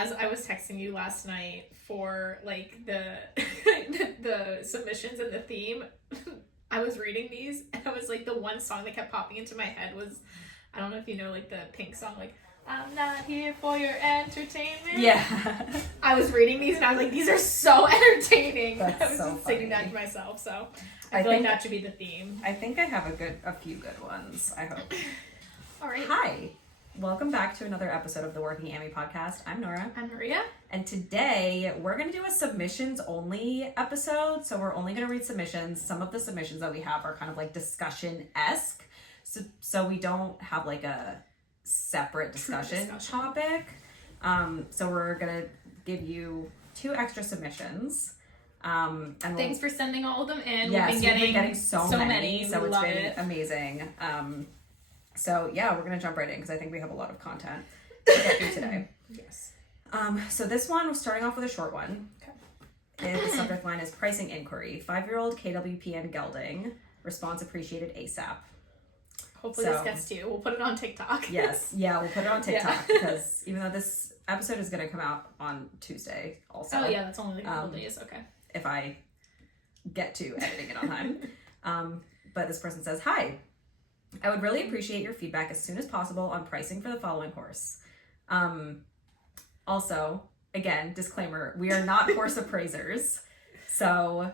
as I was texting you last night for like the the submissions and the theme, I was reading these and I was like, the one song that kept popping into my head was, I don't know if you know, like the Pink song, like, I'm not here for your entertainment. Yeah. I was reading these and I was like, these are so entertaining. That's I was so just singing funny. that to myself, so I feel like that should be the theme. I think I have a few good ones, I hope. All right. Hi. Welcome back to another episode of the Working Amy podcast. I'm Nora. I'm Maria. And today we're going to do a submissions only episode. So we're only going to read submissions. Some of the submissions that we have are kind of like discussion-esque. So we don't have like a separate discussion topic. So we're going to give you 2 extra submissions. And thanks for sending all of them in. Yes, we've been getting so many. So it's been it. amazing. So yeah, we're going to jump right in because I think we have a lot of content to get through today. Yes. So this one, we're starting off with a short one. Okay. And the subject line is pricing inquiry. 5-year-old KWPN gelding. Response appreciated ASAP. Hopefully this gets to you. We'll put it on TikTok. Yes. Yeah, we'll put it on TikTok because even though this episode is going to come out on Tuesday also. Oh yeah, that's only a couple days. Okay. If I get to editing it on time. But this person says, hi. I would really appreciate your feedback as soon as possible on pricing for the following horse. Also, again, disclaimer, we are not horse appraisers. So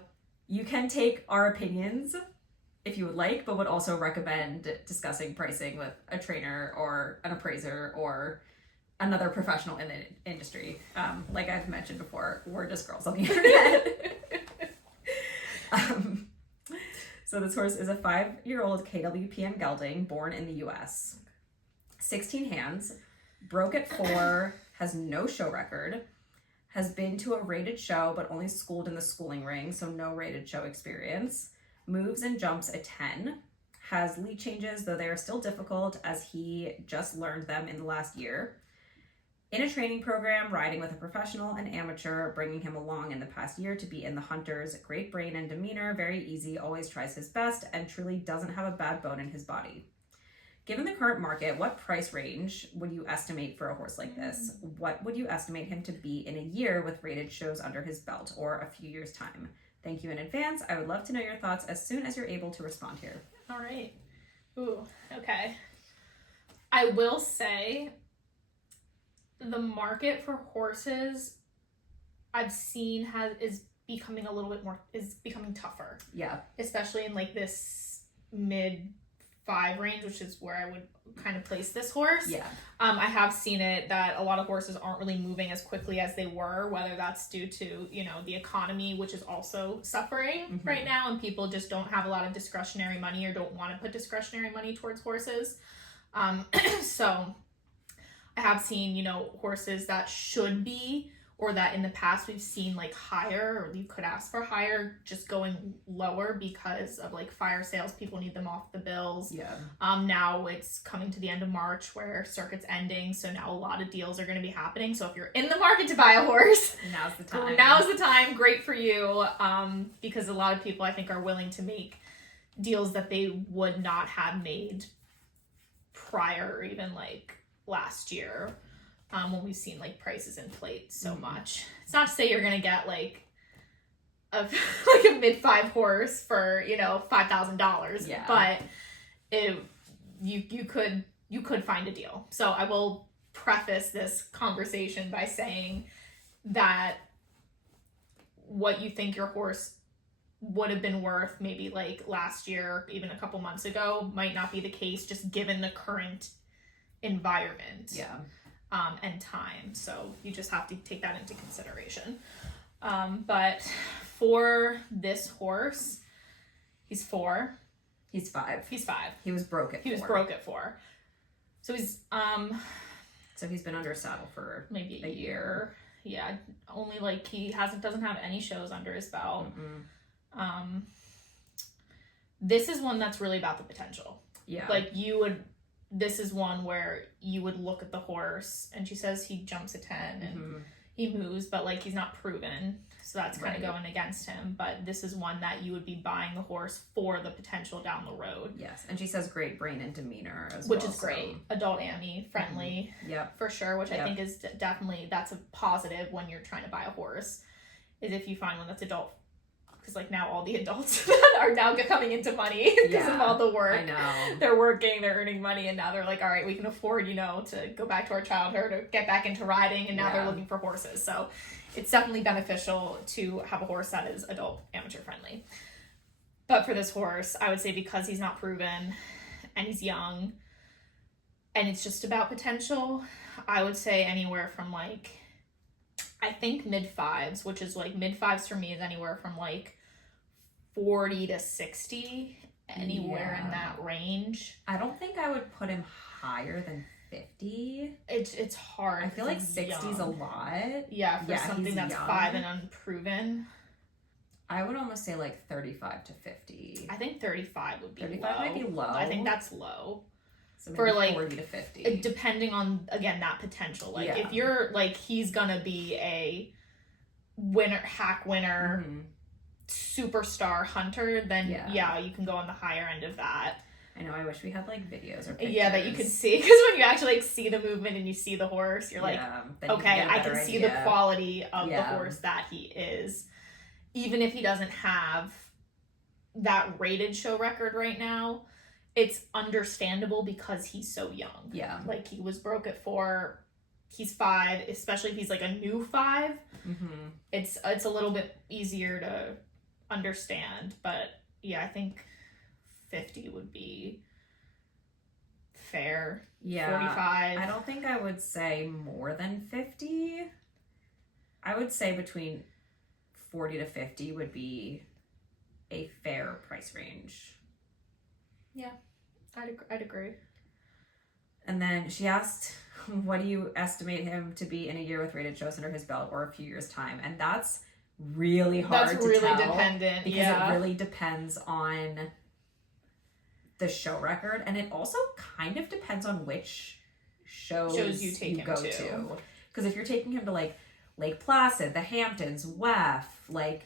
you can take our opinions if you would like, but would also recommend discussing pricing with a trainer or an appraiser or another professional in the industry. Like I've mentioned before, we're just girls on the internet. So this horse is a 5-year-old KWPN gelding born in the US. 16 hands, broke at 4, has no show record, has been to a rated show but only schooled in the schooling ring, so no rated show experience, moves and jumps a 10, has lead changes, though they are still difficult as he just learned them in the last year. In a training program, riding with a professional and amateur, bringing him along in the past year to be in the hunters, great brain and demeanor, very easy, always tries his best, and truly doesn't have a bad bone in his body. Given the current market, what price range would you estimate for a horse like this? What would you estimate him to be in a year with rated shows under his belt or a few years' time? Thank you in advance. I would love to know your thoughts as soon as you're able to respond here. All right. Ooh, okay. I will say the market for horses I've seen is becoming tougher. Yeah. Especially in like this mid 5 range, which is where I would kind of place this horse. Yeah. I have seen it that a lot of horses aren't really moving as quickly as they were, whether that's due to, the economy, which is also suffering right now, and people just don't have a lot of discretionary money or don't want to put discretionary money towards horses. So I have seen, horses that should be, or that in the past we've seen like higher, or you could ask for higher, just going lower because of like fire sales. People need them off the bills. Yeah. Now it's coming to the end of March where circuit's ending. So now a lot of deals are going to be happening. So if you're in the market to buy a horse, now's the time. Now's the time. Great for you. Because a lot of people I think are willing to make deals that they would not have made prior or even like last year. When we've seen like prices inflate so much. It's not to say you're gonna get like a mid-5 horse for $5,000. Yeah. But you could find a deal. So I will preface this conversation by saying that what you think your horse would have been worth maybe like last year, even a couple months ago, might not be the case just given the current environment. Yeah. And time. So you just have to take that into consideration. But for this horse, he's 4. He's 5. He's 5. He was broke at 4. He was broke at 4. So he's So he's been under a saddle for maybe a year. Yeah, only like he doesn't have any shows under his belt. This is one that's really about the potential. Yeah. Like this is one where you would look at the horse and she says he jumps a 10 and he moves, but like he's not proven. So that's kind of going against him. But this is one that you would be buying the horse for the potential down the road. Yes. And she says great brain and demeanor as which well. Which is great. Adult Annie friendly. Yep. For sure. Which I think is definitely, that's a positive when you're trying to buy a horse. Is if you find one that's adult. Because like now all the adults are now coming into money because of all the work. I know. They're working, they're earning money, and now they're like, all right, we can afford, to go back to our childhood or get back into riding, and now they're looking for horses. So it's definitely beneficial to have a horse that is adult amateur friendly. But for this horse, I would say because he's not proven and he's young and it's just about potential, I would say anywhere from like, I think mid-fives, which is like mid-fives for me is anywhere from like 40 to 60, anywhere in that range. I don't think I would put him higher than 50. It's hard. I feel like 60 is a lot. Yeah, for something that's young. 5 and unproven. I would almost say like 35 to 50. I think 35 would be 35 low. might be low. I think that's low. So maybe for like 40 to 50. Depending on, again, that potential. Like if you're like, he's gonna be a hack winner, superstar hunter, then you can go on the higher end of that. I know, I wish we had like videos or pictures. Yeah, that you could see, because when you actually like see the movement and you see the horse, you're like, okay, I can see the quality of the horse that he is. Even if he doesn't have that rated show record right now, it's understandable because he's so young. Yeah. Like he was broke at 4, he's 5, especially if he's like a new 5. It's a little bit easier to understand, but yeah, I think 50 would be fair. 45. I don't think I would say more than 50. I would say between 40 to 50 would be a fair price range. Yeah, I'd agree. And then she asked, what do you estimate him to be in a year with rated shows under his belt or a few years' time? And that's really hard to tell. That's really dependent, because it really depends on the show record, and it also kind of depends on which shows you take him go to. Because if you're taking him to like Lake Placid, the Hamptons, WEF, like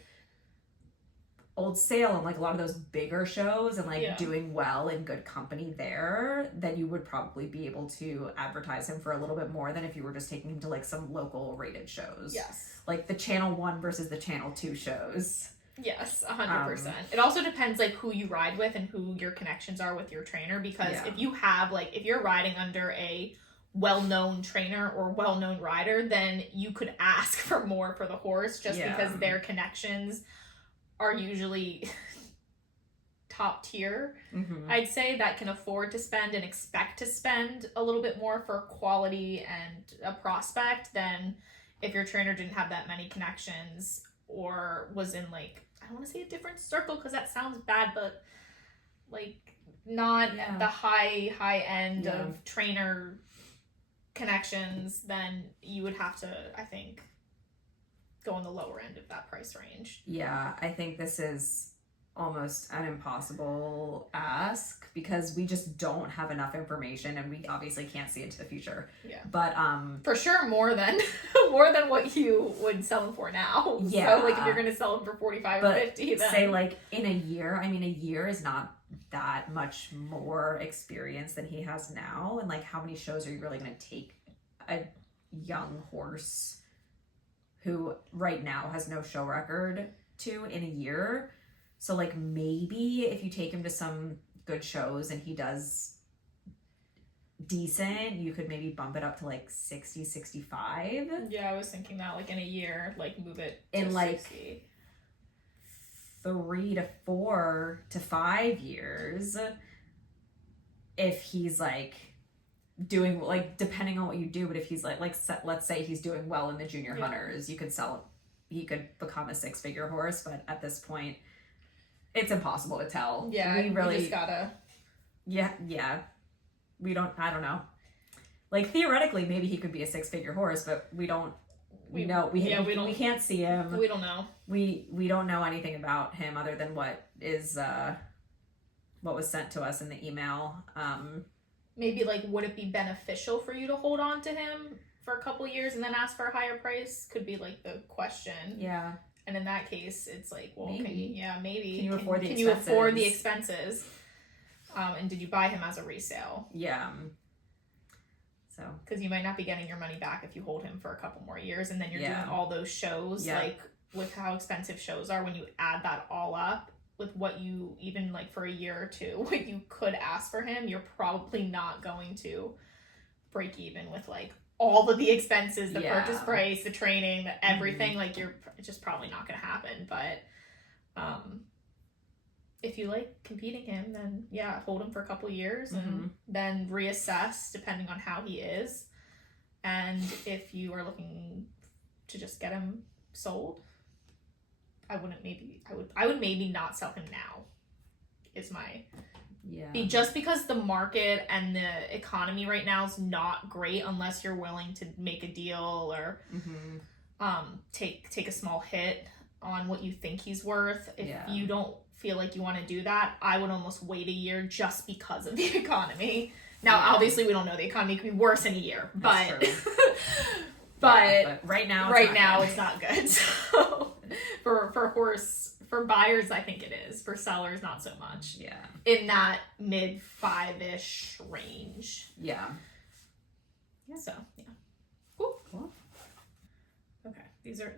Old Salem, like a lot of those bigger shows, and like doing well in good company there, then you would probably be able to advertise him for a little bit more than if you were just taking him to like some local rated shows. Yes. Like the Channel 1 versus the Channel 2 shows. Yes, 100%. It also depends like who you ride with and who your connections are with your trainer, because if you have like, if you're riding under a well-known trainer or well-known rider, then you could ask for more for the horse just because their connections are usually top tier. I'd say that can afford to spend and expect to spend a little bit more for quality and a prospect than if your trainer didn't have that many connections or was in like, I don't want to say a different circle because that sounds bad, but like not the high end of trainer connections, then you would have to, I think, go on the lower end of that price range. Yeah, I think this is almost an impossible ask because we just don't have enough information and we obviously can't see into the future. Yeah. But for sure more than what you would sell them for now. Yeah. So like if you're gonna sell them for 45 or 50, then say like in a year, I mean a year is not that much more experience than he has now, and like how many shows are you really gonna take a young horse who right now has no show record to in a year? So like maybe if you take him to some good shows and he does decent, you could maybe bump it up to like 60, 65. Yeah, I was thinking that like in a year, like move it to in like 60. 3 to 4 to 5 years. If he's like doing like depending on what you do, but if he's like let's say he's doing well in the junior hunters, you could he could become a 6-figure horse, but at this point it's impossible to tell. Yeah, we really just gotta we don't, I don't know, like theoretically maybe he could be a 6-figure horse, but we can't see him. We don't know. We don't know anything about him other than what was sent to us in the email. Maybe like, would it be beneficial for you to hold on to him for a couple years and then ask for a higher price could be like the question. Yeah. And in that case, it's like, well, maybe. Maybe. Can you afford the expenses? Can expenses? you afford the expenses? And did you buy him as a resale? Yeah. So. Because you might not be getting your money back if you hold him for a couple more years, and then you're doing all those shows, like with how expensive shows are. When you add that all up with what you, even like for a year or two, what you could ask for him, you're probably not going to break even with like all of the expenses, the purchase price, the training, the everything. Like it's just probably not going to happen. But if you like competing him, then hold him for a couple years and then reassess depending on how he is. And if you are looking to just get him sold, I would maybe not sell him now. Is my just because the market and the economy right now is not great unless you're willing to make a deal or take a small hit on what you think he's worth. If you don't feel like you want to do that, I would almost wait a year just because of the economy. Now, obviously, we don't know. The economy could be worse in a year, but but right now it's not good. So for buyers, I think it is. For sellers, not so much. Yeah. In that mid 5-ish range. Yeah. So cool. Okay,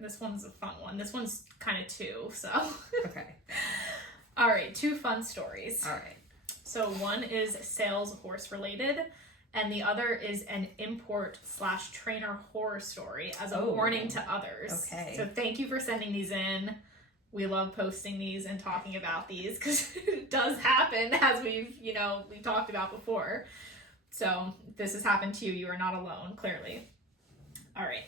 this one's a fun one. This one's kind of two. So okay. All right, 2 fun stories. All right. So one is sales horse related, and the other is an import/trainer horror story as a warning to others. Okay. So thank you for sending these in. We love posting these and talking about these because it does happen, as we've talked about before. So if this has happened to you, you are not alone, clearly. All right.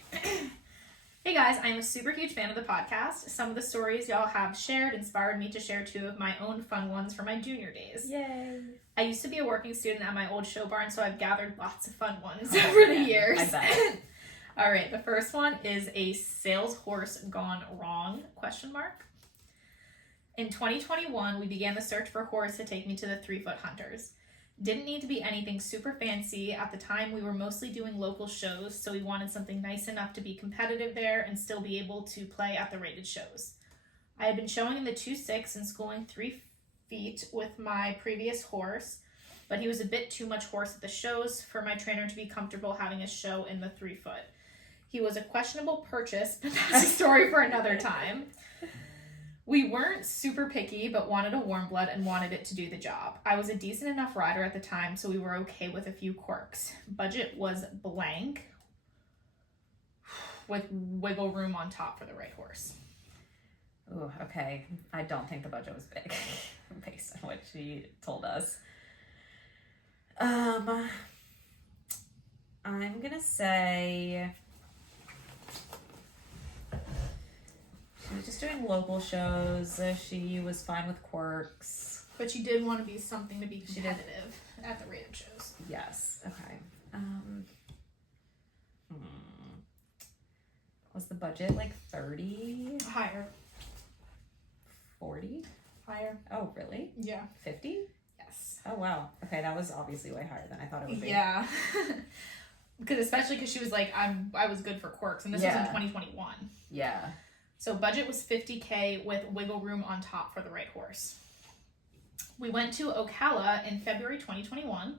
Hey guys, I am a super huge fan of the podcast. Some of the stories y'all have shared inspired me to share 2 of my own fun ones from my junior days. Yay! I used to be a working student at my old show barn, so I've gathered lots of fun ones over the years. I bet. All right, the first one is a sales horse gone wrong, ? In 2021, we began the search for a horse to take me to the 3-foot hunters. Didn't need to be anything super fancy. At the time, we were mostly doing local shows, so we wanted something nice enough to be competitive there and still be able to play at the rated shows. I had been showing in the 2.6 and schooling 3 feet with my previous horse, but he was a bit too much horse at the shows for my trainer to be comfortable having a show in the 3-foot. He was a questionable purchase, but that's a story for another time. We weren't super picky, but wanted a warm blood and wanted it to do the job. I was a decent enough rider at the time, so we were okay with a few quirks. Budget was blank, with wiggle room on top for the right horse. Ooh, okay. I don't think the budget was big, based on what she told us. I'm gonna say she was just doing local shows. She was fine with quirks. But she did want to be something to be competitive at the rated shows. Yes. Okay. Was the budget like 30? Higher. 40? Higher. Oh, really? Yeah. 50? Yes. Oh, wow. Okay, that was obviously way higher than I thought it would be. Yeah. Especially because she was like, I was good for quirks, and this was in 2021. Yeah. So budget was $50K with wiggle room on top for the right horse. We went to Ocala in February 2021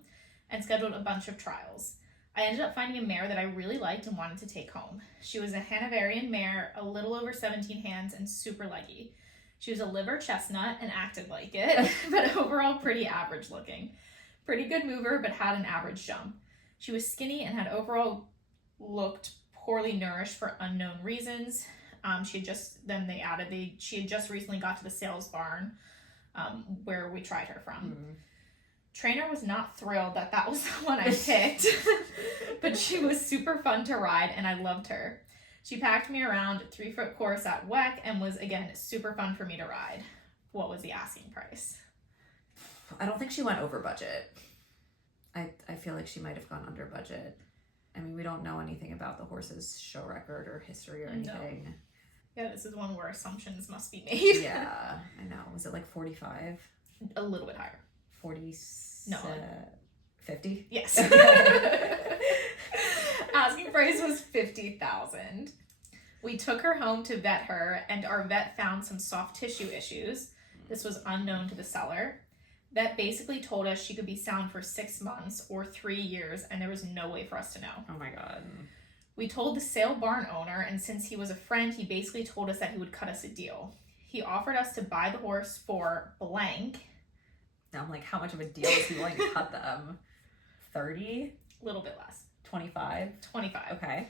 and scheduled a bunch of trials. I ended up finding a mare that I really liked and wanted to take home. She was a Hanoverian mare, a little over 17 hands, and super leggy. She was a liver chestnut and acted like it, but overall pretty average looking. Pretty good mover, but had an average jump. She was skinny and had overall looked poorly nourished for unknown reasons. She had just recently got to the sales barn where we tried her from. Mm-hmm. Trainer was not thrilled that was the one I picked, but she was super fun to ride and I loved her. She packed me around 3-foot course at WEC and was, again, super fun for me to ride. What was the asking price? I don't think she went over budget. I feel like she might have gone under budget. I mean, we don't know anything about the horse's show record or history or anything. No. Yeah, this is one where assumptions must be made. Yeah, I know. Was it like 45? A little bit higher. 40? No. 50? Yes. asking price was $50,000. We took her home to vet her, and our vet found some soft tissue issues. This was unknown to the seller. Vet basically told us she could be sound for 6 months or 3 years, and there was no way for us to know. Oh my God. We told the sale barn owner, and since he was a friend, he basically told us that he would cut us a deal. He offered us to buy the horse for blank. Now I'm like, how much of a deal is he willing to cut them? 30? A little bit less. 25? 25. Okay.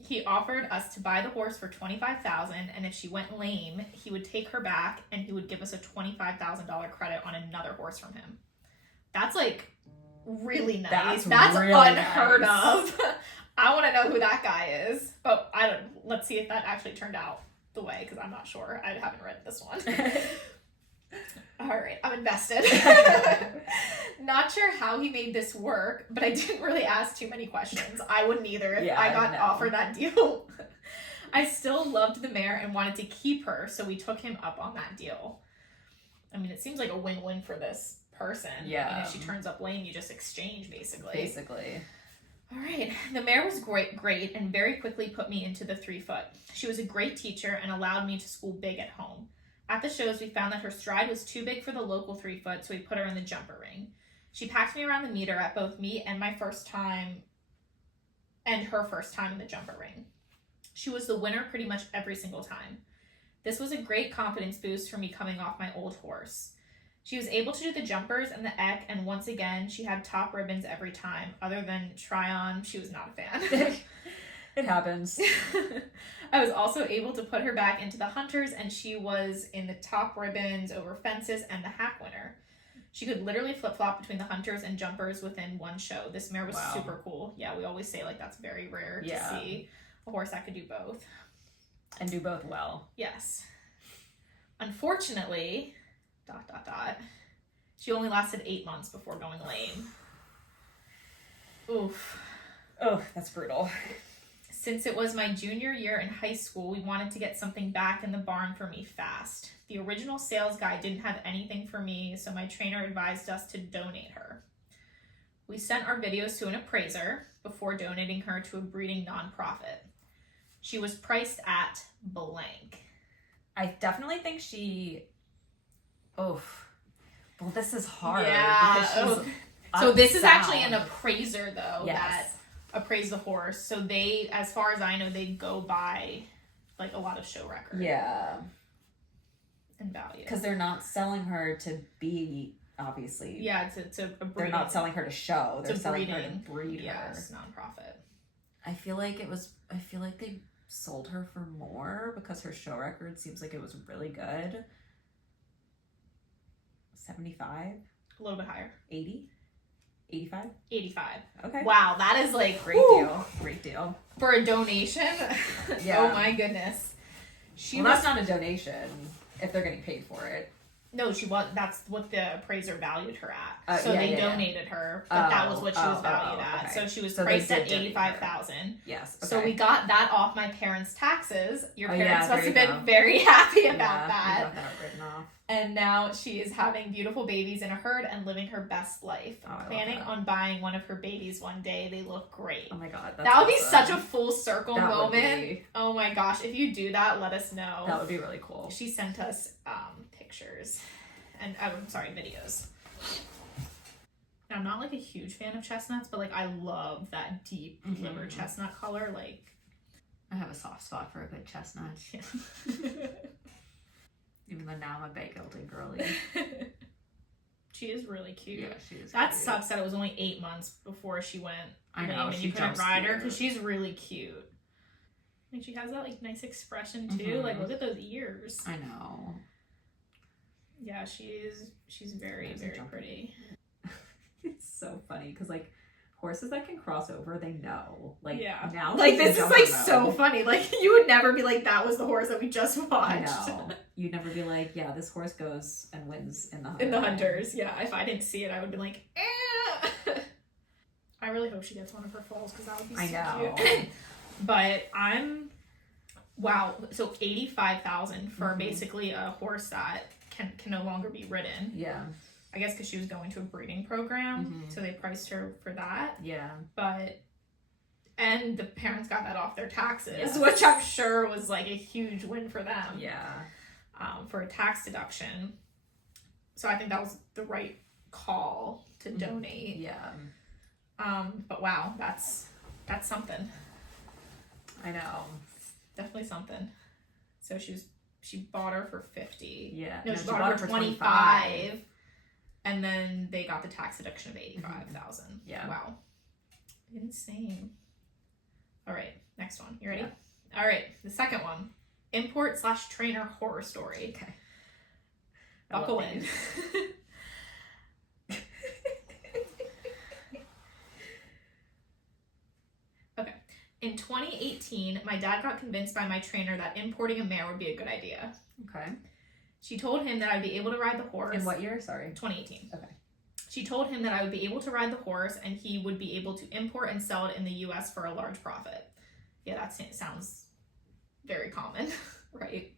He offered us to buy the horse for $25,000, and if she went lame, he would take her back and he would give us a $25,000 credit on another horse from him. That's like really nice. That's really unheard nice. of. I want to know who that guy is, but let's see if that actually turned out the way, because I'm not sure. I haven't read this one. All right, I'm invested. Not sure how he made this work, but I didn't really ask too many questions. I wouldn't either if I got offered that deal. I still loved the mare and wanted to keep her, so we took him up on that deal. I mean, it seems like a win-win for this person. Yeah. I mean, if she turns up lame, you just exchange, basically. Basically. All right. The mare was great, and very quickly put me into the 3-foot. She was a great teacher and allowed me to school big at home. At the shows, we found that her stride was too big for the local 3-foot, so we put her in the jumper ring. She packed me around the meter at both me and my first time, and her first time in the jumper ring. She was the winner pretty much every single time. This was a great confidence boost for me coming off my old horse. She was able to do the jumpers and the eck, and once again, she had top ribbons every time. Other than try-on, she was not a fan. It happens. I was also able to put her back into the hunters, and she was in the top ribbons, over fences, and the hack winner. She could literally flip-flop between the hunters and jumpers within one show. This mare was super cool. Yeah, we always say like that's very rare to see a horse that could do both. And do both well. Yes. Unfortunately, ... she only lasted 8 months before going lame. Oof. Oh, that's brutal. Since it was my junior year in high school, we wanted to get something back in the barn for me fast. The original sales guy didn't have anything for me, so my trainer advised us to donate her. We sent our videos to an appraiser before donating her to a breeding nonprofit. She was priced at blank. I definitely think she... Well, this is hard. Yeah. So this is actually an appraiser, though, that appraised the horse. So they, as far as I know, they go by like a lot of show records. Yeah. And value. Because they're not selling her to be, obviously. Yeah, it's a breeding. They're not selling her to show. They're selling her to breed her. Yes, nonprofit. I feel like they sold her for more because her show record seems like it was really good. 75? A little bit higher. 80? 85? 85. Okay. Wow, that is like Great deal. for a donation. Yeah. Oh my goodness. That's not a donation if they're getting paid for it. No, she was. That's what the appraiser valued her at. So they donated her, but that was what she was valued at. Okay. So she was priced at $85,000. Yes. Okay. So we got that off my parents' taxes. Your parents must have you been very happy about that. that. Got that written off. And now she is having beautiful babies in a herd and living her best life. Planning on buying one of her babies one day. They look great. Oh my god, that would be such a full circle moment. Oh my gosh, if you do that, let us know. That would be really cool. She sent us pictures and I'm sorry, videos. I'm not like a huge fan of chestnuts, but like I love that deep liver chestnut color. Like I have a soft spot for a good chestnut. Yeah. Even though now I'm a big guilty girly. She is really cute. Yeah, she is. That cute. sucks that it was only 8 months before she went. I know. And you couldn't ride her because she's really cute. Like she has that like nice expression too. Like look at those ears. I know. Yeah, she's very pretty. It's so funny because like horses that can cross over, they know. Like now, like this is like so funny. Like you would never be like that was the horse that we just watched. I know. You'd never be like, yeah, this horse goes and wins in the hunters. In the hunters, yeah. If I didn't see it, I would be like, eh. I really hope she gets one of her foals because that would be so cute. But wow. So $85,000 for basically a horse that can no longer be ridden. Yeah. I guess because she was going to a breeding program, so they priced her for that. Yeah. But And the parents got that off their taxes, Yes. which I'm sure was like a huge win for them. Yeah. For a tax deduction. So I think that was the right call to donate. Yeah. But wow, that's something. I know. Definitely something. So she bought her for 50. Yeah. No, she bought her for 25. And then they got the tax deduction of 85,000. Yeah. Wow. Insane. All right, next one. You ready? Yeah. All right, the second one. Import/trainer horror story. Okay. Buckle in. Okay. In 2018, my dad got convinced by my trainer that importing a mare would be a good idea. Okay. She told him that I'd be able to ride the horse. In what year? Sorry. 2018. Okay. She told him that I would be able to ride the horse and he would be able to import and sell it in the US for a large profit. Yeah, that sounds very common, right?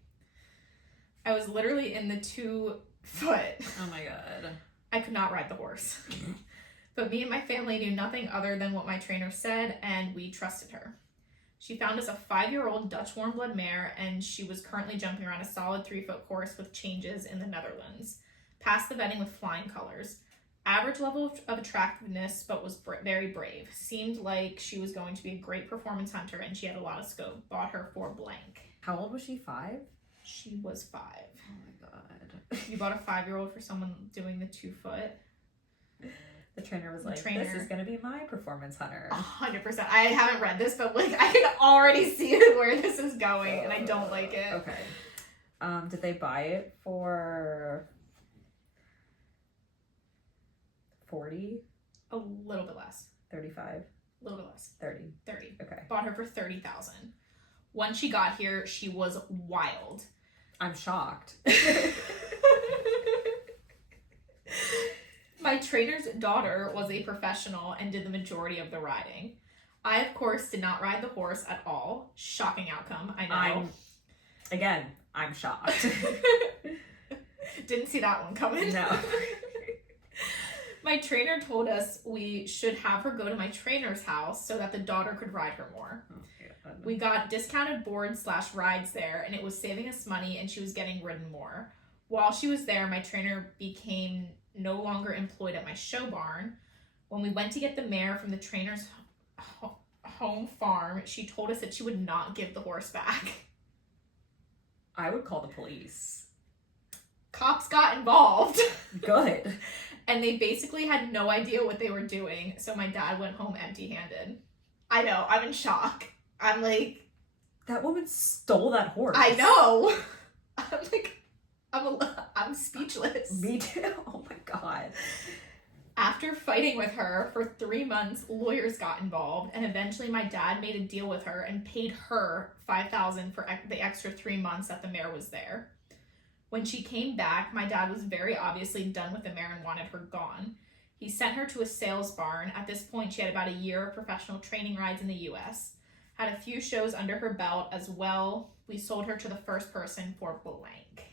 I was literally in the 2 foot. Oh my god. I could not ride the horse. But me and my family knew nothing other than what my trainer said, and we trusted her. She found us a 5-year-old Dutch warm blood mare, and she was currently jumping around a solid 3-foot course with changes in the Netherlands. Passed the vetting with flying colors. Average level of attractiveness, but was very brave. Seemed like she was going to be a great performance hunter, and she had a lot of scope. Bought her for blank. How old was she? 5? She was 5. Oh my god. You bought a 5-year-old for someone doing the 2 foot? The trainer was like, Trainer. this is going to be my performance hunter. 100%. I haven't read this, but like I can already see where this is going, and I don't like it. Okay. Did they buy it for 40? A little bit less. 35? A little bit less. 30. 30. Okay. Bought her for 30,000. When she got here, she was wild. I'm shocked. My trainer's daughter was a professional and did the majority of the riding. I, of course, did not ride the horse at all. Shocking outcome, I know. I'm shocked. Didn't see that one coming. No. My trainer told us we should have her go to my trainer's house so that the daughter could ride her more. Oh, God. We got discounted boards/rides there, and it was saving us money, and she was getting ridden more. While she was there, my trainer became no longer employed at my show barn. When we went to get the mare from the trainer's home farm, she told us that she would not give the horse back. I would call the police. Cops got involved. Good. And they basically had no idea what they were doing, so my dad went home empty-handed. I know, I'm in shock. I'm like... That woman stole that horse. I know! I'm like... I'm speechless. Me too. Oh my god. After fighting with her for 3 months, lawyers got involved, and eventually my dad made a deal with her and paid her $5,000 for the extra 3 months that the mare was there. When she came back, my dad was very obviously done with the mare and wanted her gone. He sent her to a sales barn. At this point, she had about a year of professional training rides in the US. Had a few shows under her belt as well. We sold her to the first person for blank.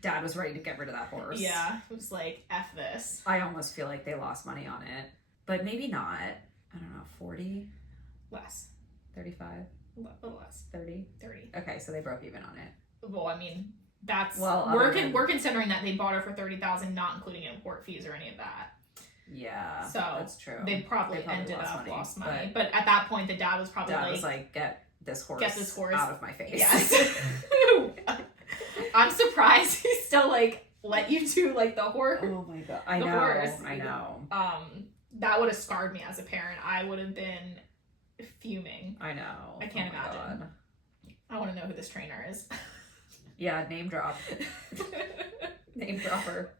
Dad was ready to get rid of that horse. Yeah, it was like, F this. I almost feel like they lost money on it. But maybe not. I don't know, 40? Less. 35? A little less. 30? 30. Okay, so they broke even on it. Well, I mean, that's... Well, we're considering that they bought her for $30,000, not including import fees or any of that. Yeah, so that's true. They probably ended up lost money. But at that point, the dad was probably get this horse out of my face. Yes. I'm surprised he still let you do the horse. Oh my god. I know. Horse. I know. That would have scarred me as a parent. I would have been fuming. I know. I can't imagine. God. I want to know who this trainer is. Yeah, name drop. Name dropper.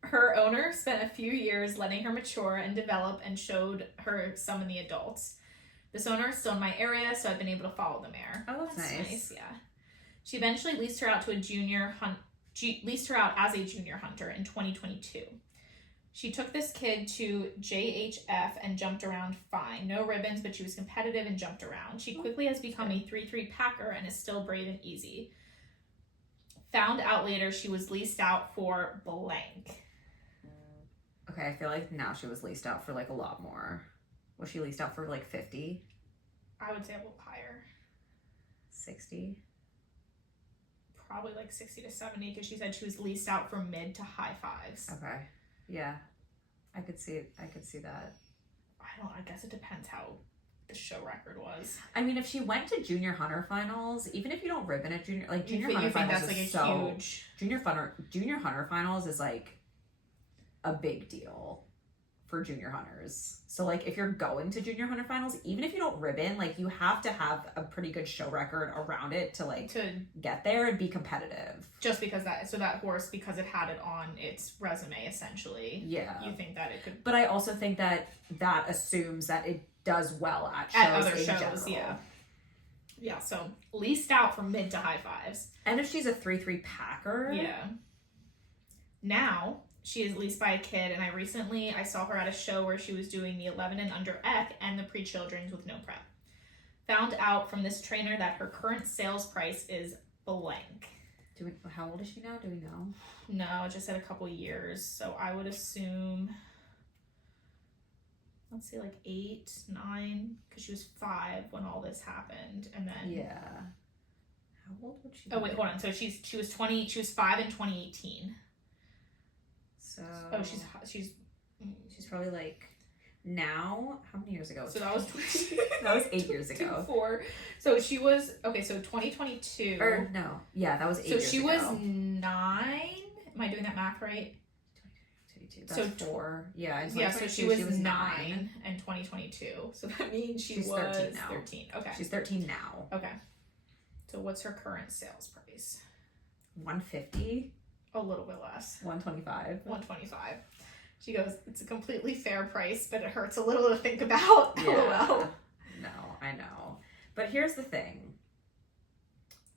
Her owner spent a few years letting her mature and develop and showed her some of the adults. This owner is still in my area, so I've been able to follow the mare. Oh, that's nice. Yeah. She eventually leased her out as a junior hunter in 2022. She took this kid to JHF and jumped around fine. No ribbons, but she was competitive and jumped around. She quickly has become a 3-3 packer and is still brave and easy. Found out later she was leased out for blank. Okay, I feel like now she was leased out for a lot more. Was she leased out for 50? I would say a little higher. 60. Probably like 60 to 70 because she said she was leased out from mid to high fives. Okay. Yeah. I could see that. I guess it depends how the show record was. I mean, if she went to junior hunter finals, even if you don't ribbon at junior hunter think finals that's like is a huge junior hunter finals is like a big deal for junior hunters. So like if you're going to junior hunter finals, even if you don't ribbon, like you have to have a pretty good show record around it to get there and be competitive. Just because that horse, because it had it on its resume essentially. Yeah. You think that it could. But I also think that assumes that it does well at other in shows, general. yeah. Yeah, so leased out from mid to high fives. And if she's a 3-3 packer. Yeah. Now she is leased by a kid, and I saw her at a show where she was doing the 11 and under EC and the pre-children's with no prep. Found out from this trainer that her current sales price is blank. How old is she now? Do we know? No, it just said a couple years. So I would assume, let's say like 8, 9, because she was 5 when all this happened, and then yeah. How old would she? Oh wait, hold on. So she was 20. She was 5 in 2018. So she's probably like now. How many years ago? So that was that was 8 years ago. 4. So she was okay. So 2022. Or no, yeah, that was 8 years ago. So she was 9. Am I doing that math right? 2022. That's 4. Yeah. Yeah. So she was 9 in 2022. So that means she's 13 now. 13. Okay. She's 13 now. Okay. So what's her current sales price? 150. A little bit less. 125. 125. She goes, it's a completely fair price, but it hurts a little to think about. Yeah. LOL. No, I know. But here's the thing.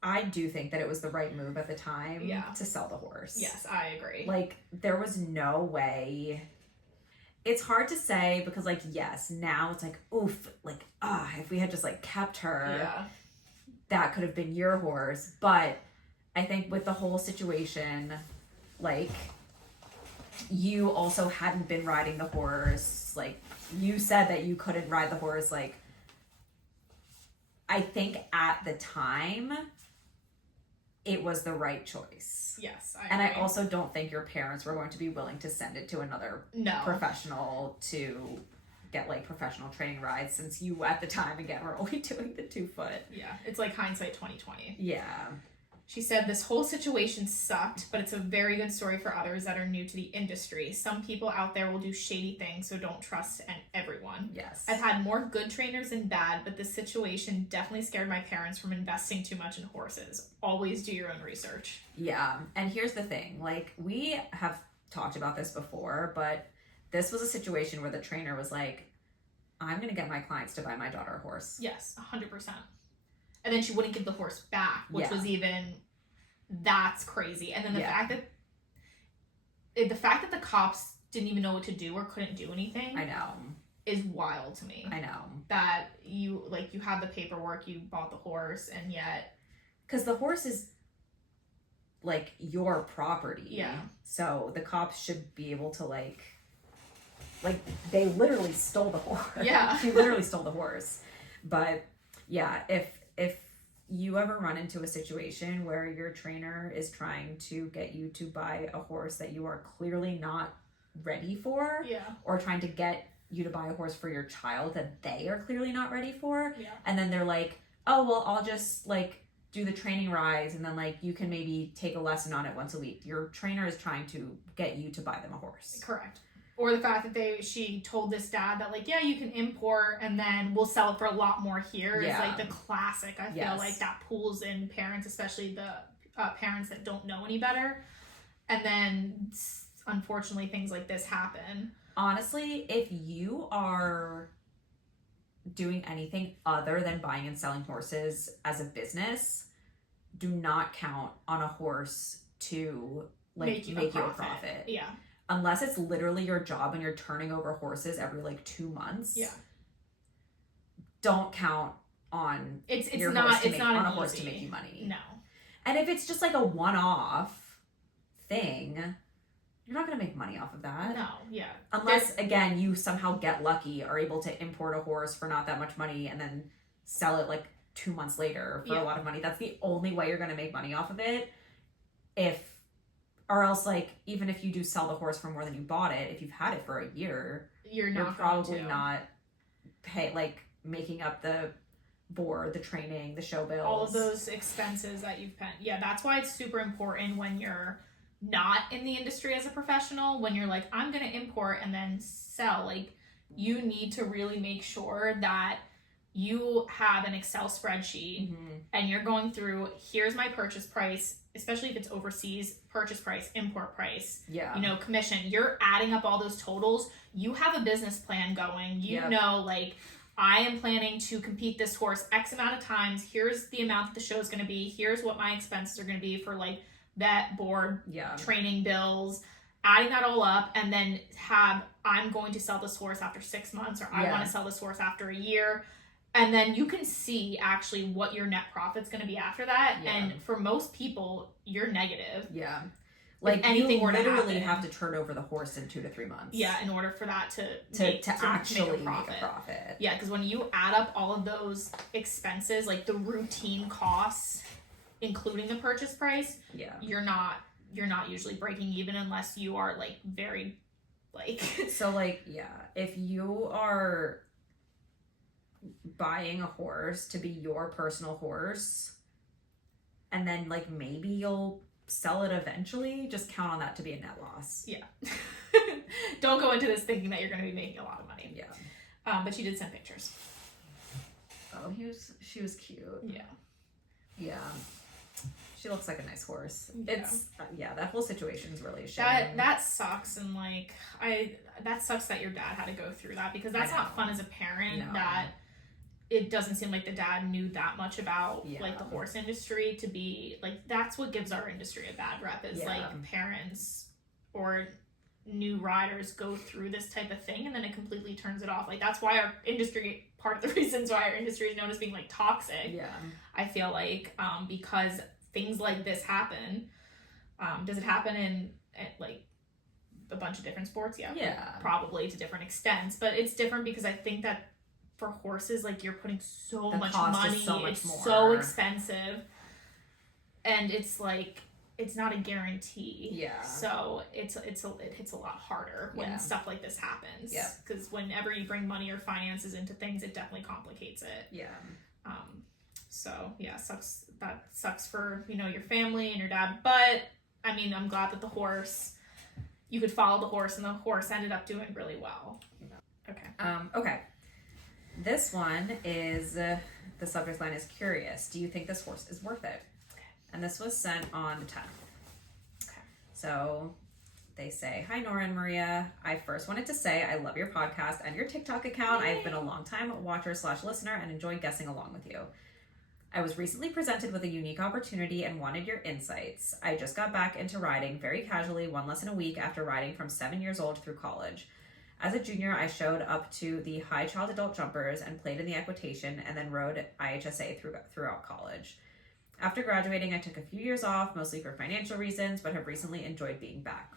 I do think that it was the right move at the time to sell the horse. Yes, I agree. Like, there was no way. It's hard to say because, like, yes, now it's like, oof, like, if we had just, like, kept her, that could have been your horse. But I think with the whole situation, like, you also hadn't been riding the horse. Like, you said that you couldn't ride the horse. Like, I think at the time, it was the right choice. Yes, I agree. And I also don't think your parents were going to be willing to send it to another professional to get, like, professional training rides, since you, at the time, again, were only doing the 2-foot. Yeah, it's like hindsight 2020. Yeah. She said, this whole situation sucked, but it's a very good story for others that are new to the industry. Some people out there will do shady things, so don't trust everyone. Yes. I've had more good trainers than bad, but this situation definitely scared my parents from investing too much in horses. Always do your own research. Yeah, and here's the thing. Like, we have talked about this before, but this was a situation where the trainer was like, I'm going to get my clients to buy my daughter a horse. Yes, 100%. And then she wouldn't give the horse back, which was that's crazy. And then the fact that the cops didn't even know what to do or couldn't do anything. I know. Is wild to me. I know. That you have the paperwork, you bought the horse, and yet. Because the horse is, like, your property. Yeah. So the cops should be able to, like, they literally stole the horse. Yeah. She literally stole the horse. But yeah, if you ever run into a situation where your trainer is trying to get you to buy a horse that you are clearly not ready for, or trying to get you to buy a horse for your child that they are clearly not ready for, and then they're like, oh, well, I'll just, like, do the training rides, and then, like, you can maybe take a lesson on it once a week. Your trainer is trying to get you to buy them a horse. Correct. Or the fact that she told this dad that, like, yeah, you can import and then we'll sell it for a lot more here. Is like the classic. I feel like that pulls in parents, especially the parents that don't know any better. And then, unfortunately, things like this happen. Honestly, if you are doing anything other than buying and selling horses as a business, do not count on a horse to, like, make you a profit. Yeah. Unless it's literally your job and you're turning over horses every, like, 2 months. Yeah. Don't count on a horse to make you money. No. And if it's just, like, a one-off thing, you're not going to make money off of that. No, yeah. Unless, again, you somehow get lucky, are able to import a horse for not that much money, and then sell it like 2 months later for a lot of money. That's the only way you're going to make money off of it. Or else, like, even if you do sell the horse for more than you bought it, if you've had it for a year, you're probably not making up the board, the training, the show bills, all of those expenses that you've spent. Yeah, that's why it's super important when you're not in the industry as a professional, when you're like, I'm going to import and then sell. Like, you need to really make sure that you have an Excel spreadsheet and you're going through, here's my purchase price, especially if it's overseas, purchase price, import price, commission. You're adding up all those totals. You have a business plan going. You know, like, I am planning to compete this horse X amount of times. Here's the amount that the show is going to be. Here's what my expenses are going to be for, like, vet, board, training bills, adding that all up, and then I'm going to sell this horse after 6 months, or I want to sell this horse after a year. And then you can see actually what your net profit's going to be after that. Yeah. And for most people, you're negative. Yeah. Like, anything you literally have to turn over the horse in 2 to 3 months. Yeah, in order for that to actually make a profit. Yeah, because when you add up all of those expenses, like the routine costs, including the purchase price, you're not usually breaking even unless you are, like, very, like... So, like, if you are buying a horse to be your personal horse, and then, like, maybe you'll sell it eventually, just count on that to be a net loss. Yeah. Don't go into this thinking that you're going to be making a lot of money. Yeah. But she did send pictures. Oh, she was cute. Yeah. Yeah. She looks like a nice horse. Yeah. It's that whole situation is really a shame. That sucks, and, like, that sucks that your dad had to go through that, because that's not fun as a parent. No. That it doesn't seem like the dad knew that much about like the horse industry to be like, that's what gives our industry a bad rep, is like parents or new riders go through this type of thing and then it completely turns it off. Like, that's why our industry, part of the reasons why our industry is known as being, like, toxic. Yeah. I feel like because things like this happen. Does it happen in like a bunch of different sports? Yeah. Probably to different extents, but it's different because I think that for horses, like, you're putting so much money, it's so expensive, and it's like, it's not a guarantee. Yeah. So it hits a lot harder when stuff like this happens. Yeah. Because whenever you bring money or finances into things, it definitely complicates it. Yeah. So yeah, sucks for, your family and your dad, but I mean, I'm glad that you could follow the horse, and the horse ended up doing really well. Okay. Okay. This one is, the subject line is curious. Do you think this horse is worth it? Okay. And this was sent on the 10th. Okay. So they say, hi, Nora and Maria. I first wanted to say I love your podcast and your TikTok account. Yay. I've been a long-time watcher/listener and enjoy guessing along with you. I was recently presented with a unique opportunity and wanted your insights. I just got back into riding very casually, 1 lesson a week after riding from 7 years old through college. As a junior, I showed up to the high child adult jumpers and played in the equitation, and then rode IHSA throughout college. After graduating, I took a few years off, mostly for financial reasons, but have recently enjoyed being back.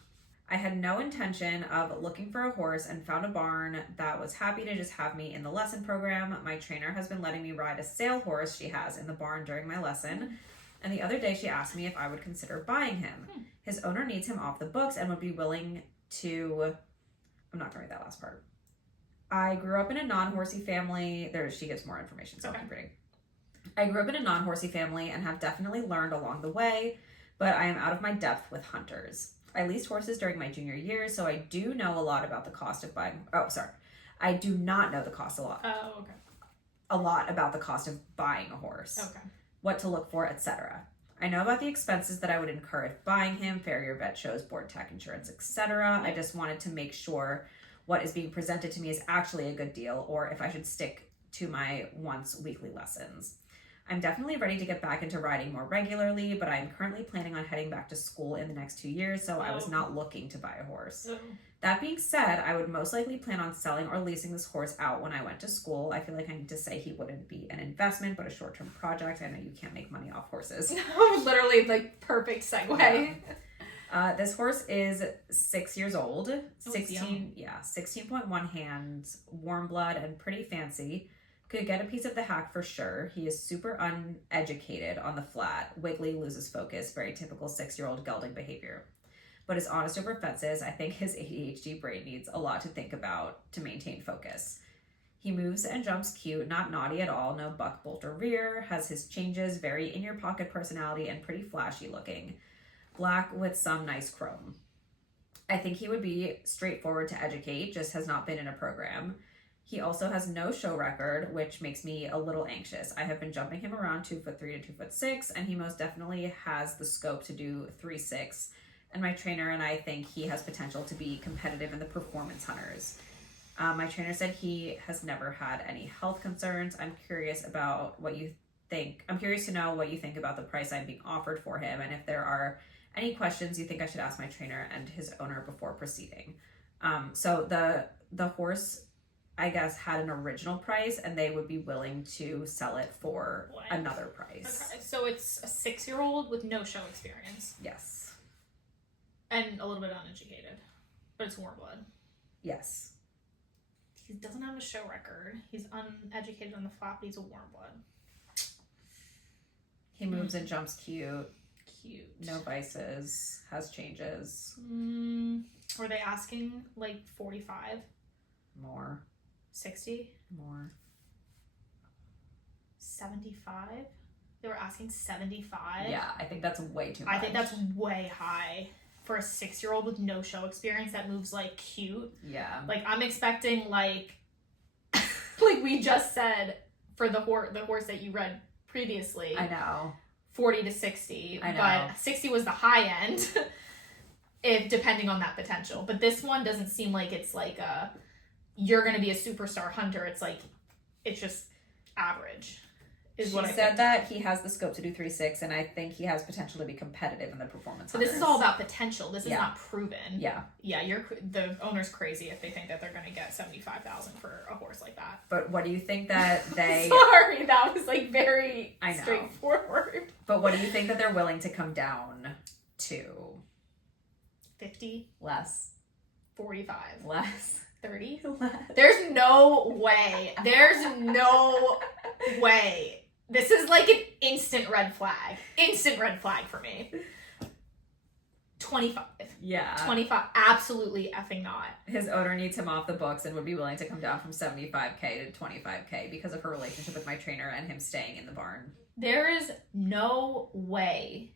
I had no intention of looking for a horse and found a barn that was happy to just have me in the lesson program. My trainer has been letting me ride a sale horse she has in the barn during my lesson, and the other day she asked me if I would consider buying him. His owner needs him off the books and would be willing to... I'm not going to read that last part. I grew up in a non-horsey family. She gives more information, so I'm reading. I grew up in a non-horsey family and have definitely learned along the way, but I am out of my depth with hunters. I leased horses during my junior years, so I do know a lot about the cost of buying... Oh, sorry. I do not know the cost a lot. Oh, okay. A lot about the cost of buying a horse. Okay. What to look for, etc. I know about the expenses that I would incur if buying him, farrier, vet shows, board tech, insurance, etc. I just wanted to make sure what is being presented to me is actually a good deal, or if I should stick to my once weekly lessons. I'm definitely ready to get back into riding more regularly, but I'm currently planning on heading back to school in the next 2 years, so I was not looking to buy a horse. That being said, I would most likely plan on selling or leasing this horse out when I went to school. I feel like I need to say he wouldn't be an investment, but a short-term project. I know you can't make money off horses. Literally, like, perfect segue. This horse is 6 years old, 16.1 hands, warm blood, and pretty fancy. Could get a piece of the hack for sure. He is super uneducated on the flat, wiggly, loses focus, very typical 6-year-old gelding behavior. But his honest over fences, I think his ADHD brain needs a lot to think about to maintain focus. He moves and jumps cute, not naughty at all, no buck, bolt, or rear, has his changes, very in-your-pocket personality, and pretty flashy looking. Black with some nice chrome. I think he would be straightforward to educate, just has not been in a program. He also has no show record, which makes me a little anxious. I have been jumping him around 2'3" to 2'6", and he most definitely has the scope to do 3'6". And my trainer and I think he has potential to be competitive in the performance hunters. My trainer said he has never had any health concerns. I'm curious to know what you think about the price I'm being offered for him, and if there are any questions you think I should ask my trainer and his owner before proceeding. So the horse, I guess, had an original price, and they would be willing to sell it for another price. Okay, so it's a 6-year-old with no show experience. Yes. And a little bit uneducated. But it's warm blood. Yes. He doesn't have a show record. He's uneducated on the flat, but he's a warm blood. He moves and jumps cute. Cute. No vices. Has changes. Were they asking like 45? More. 60? More. 75? They were asking 75? Yeah, I think that's way too much. I think that's way high for a 6-year-old with no show experience that moves like cute. Yeah. Like I'm expecting like like we just said for the horse that you read previously. I know. 40 to 60. I know. But 60 was the high end. If depending on that potential. But this one doesn't seem like it's like you're gonna be a superstar hunter. It's like it's just average. She said that he has the scope to do 3'6", and I think he has potential to be competitive in the performance. So this is all about potential. This is not proven. Yeah. Yeah, the owner's crazy if they think that they're going to get $75,000 for a horse like that. But what do you think that they... Sorry, that was like very straightforward. But what do you think that they're willing to come down to? 50? Less. 45? Less. 30? Less. There's no way. There's no way. This is like an instant red flag. Instant red flag for me. 25. Yeah. 25. Absolutely effing not. His owner needs him off the books and would be willing to come down from $75K to $25K because of her relationship with my trainer and him staying in the barn. There is no way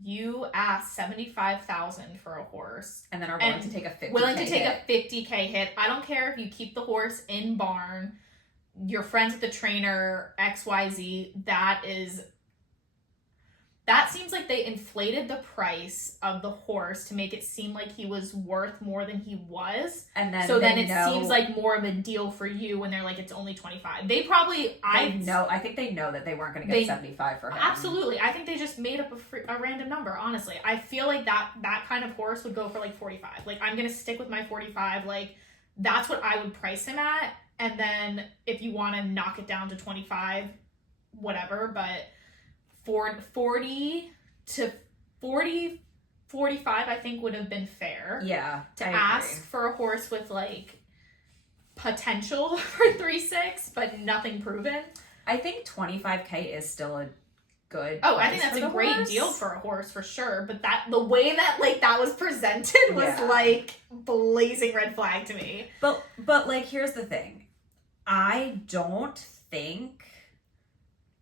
you ask $75,000 for a horse and then are willing to take a 50K willing to take a 50K hit. I don't care if you keep the horse in barn, you're friends with the trainer, XYZ. That seems like they inflated the price of the horse to make it seem like he was worth more than he was. And then seems like more of a deal for you when they're like, it's only 25. I think they know that they weren't going to get 75 for him. Absolutely. I think they just made up a random number, honestly. I feel like that kind of horse would go for like 45. Like, I'm going to stick with my 45. Like, that's what I would price him at. And then if you want to knock it down to 25, whatever, but 40 to 40, 45, I think would have been fair. Yeah. To ask for a horse with like potential for 3.6, but nothing proven. I think 25K is still a good. Oh, I think that's a great deal for a horse for sure. But the way that like that was presented was like blazing red flag to me. But like, here's the thing. I don't think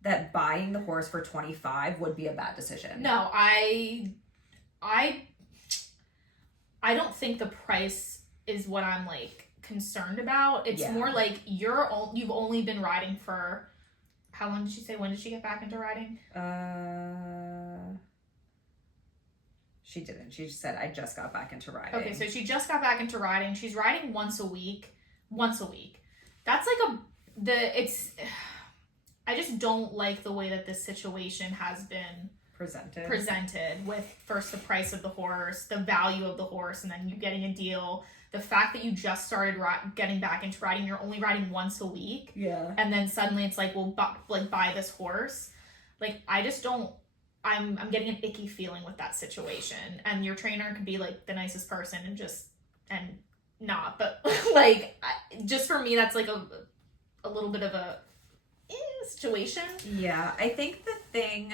that buying the horse for 25 would be a bad decision. No, I don't think the price is what I'm like concerned about. It's more like you've only been riding for how long did she say? When did she get back into riding? She didn't. She just said I just got back into riding. Okay, so she just got back into riding. She's riding once a week. That's like I just don't like the way that this situation has been presented with first the price of the horse, the value of the horse, and then you getting a deal. The fact that you just started getting back into riding, you're only riding once a week. Yeah. And then suddenly it's like, well, buy this horse. Like, I just don't, I'm getting an icky feeling with that situation. And your trainer could be like the nicest person and not, but like, just for me, that's like a little bit of a situation. Yeah, I think the thing,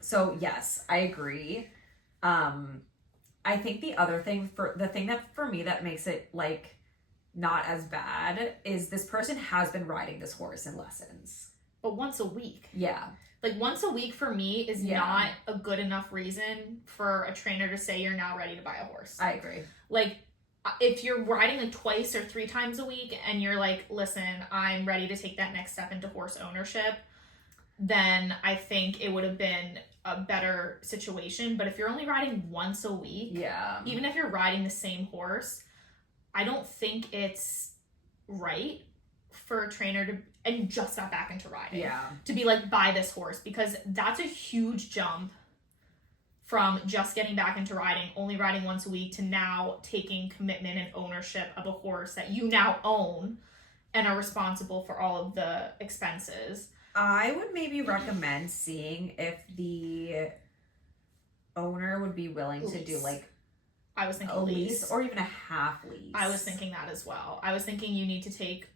so yes, I agree. I think the other thing, the thing that for me that makes it like not as bad is this person has been riding this horse in lessons. But once a week. Yeah. Like once a week for me is Yeah. not a good enough reason for a trainer to say you're now ready to buy a horse. I agree. Like if you're riding like twice or 3 times a week and you're like, listen, I'm ready to take that next step into horse ownership, then I think it would have been a better situation. But if you're only riding once a week, yeah, even if you're riding the same horse, I don't think it's right for a trainer to, and just got back into riding, yeah, to be like, buy this horse, because that's a huge jump from just getting back into riding, only riding once a week, to now taking commitment and ownership of a horse that you now own and are responsible for all of the expenses. I would maybe recommend seeing if the owner would be willing to do like I was thinking a lease or even a half lease. I was thinking that as well. I was thinking you need to take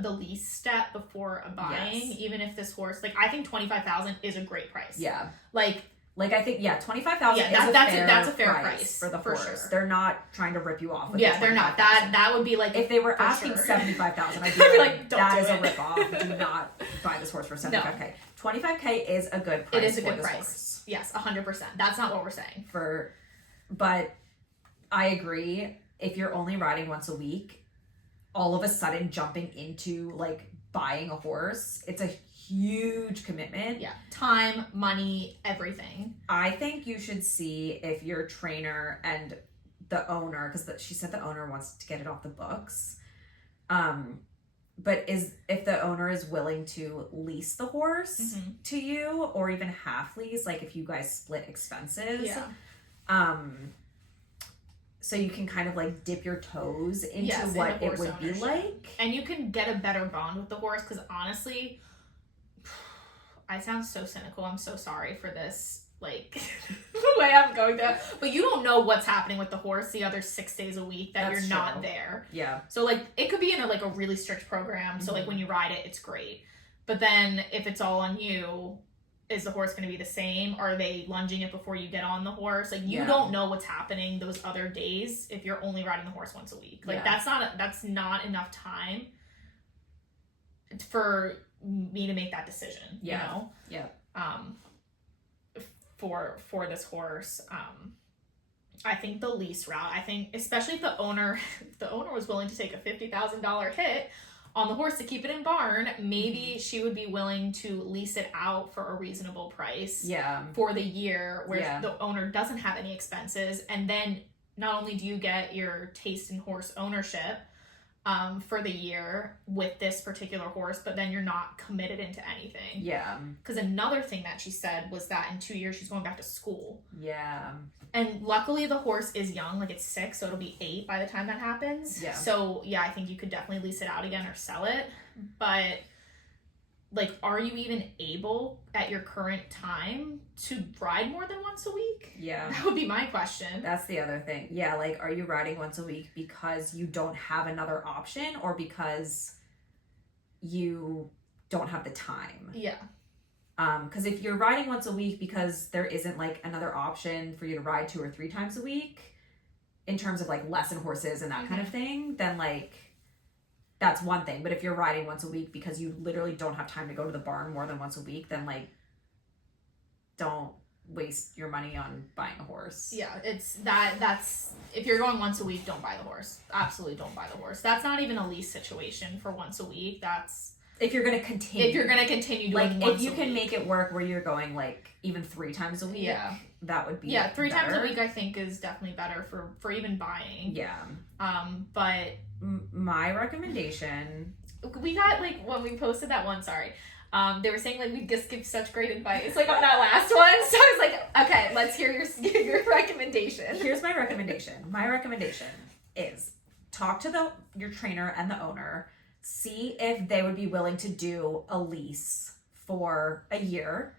the lease step before a buying, Yes. even if this horse, like, I think $25,000 is a great price. Yeah. Like I think, yeah, $25,000 yeah, is that's a fair price for the for horse. sure. They're not trying to rip you off with yeah, the they're not. $25,000. That would be like, if they were for asking sure. $75,000, I'd I'd be be like, like, don't that do is a it. rip off. Do not buy this horse for $75K. $25K is a good price. It is a for good this price. Horse. Yes, 100%. That's not what we're saying. But I agree. If you're only riding once a week, all of a sudden jumping into like buying a horse, it's a huge commitment. Yeah, time, money, everything. I think you should see if your trainer and the owner, because she said the owner wants to get it off the books. But if the owner is willing to lease the horse to you, or even half lease, like if you guys split expenses. Yeah. So you can kind of like dip your toes into Yes, what into it horse would be ownership. like. And you can get a better bond with the horse, because honestly, I sound so cynical. I'm so sorry for this, like, the way I'm going to. But you don't know what's happening with the horse the other 6 days a week that That's you're not true. there. Yeah. So, like, it could be in a really strict program. So, like, when you ride it, it's great. But then if it's all on you, is the horse going to be the same? Are they lunging it before you get on the horse? Like, you don't know what's happening those other days if you're only riding the horse once a week. Like, that's not enough time for me to make that decision. You know? Yeah. For this horse, I think the lease route. I think especially if the owner was willing to take a $50,000 hit on the horse to keep it in barn, maybe she would be willing to lease it out for a reasonable price. Yeah. For the year where the owner doesn't have any expenses, and then not only do you get your taste in horse ownership for the year with this particular horse, but then you're not committed into anything. Yeah. Because another thing that she said was that in 2 years she's going back to school. Yeah. And luckily the horse is young, like it's 6, so it'll be 8 by the time that happens. Yeah. So yeah, I think you could definitely lease it out again or sell it. But like, are you even able at your current time to ride more than once a week? Yeah. That would be my question. That's the other thing. Yeah, like, are you riding once a week because you don't have another option, or because you don't have the time? Yeah. Because if you're riding once a week because there isn't like another option for you to ride 2 or 3 times a week in terms of like lesson horses and that kind of thing, then like that's one thing. But if you're riding once a week because you literally don't have time to go to the barn more than once a week, then like don't waste your money on buying a horse. Yeah, that's if you're going once a week, don't buy the horse. Absolutely don't buy the horse. That's not even a lease situation for once a week. That's if you're gonna continue doing like once if you a can week. make it work where you're going like even 3 times a week, that would be 3 times a better. week I think is definitely better for even buying. But my recommendation, we got like when we posted that one, they were saying like we just give such great advice like on that last one, so I was like, okay, let's hear your recommendation. Here's my recommendation. My recommendation is talk to your trainer and the owner, see if they would be willing to do a lease for a year,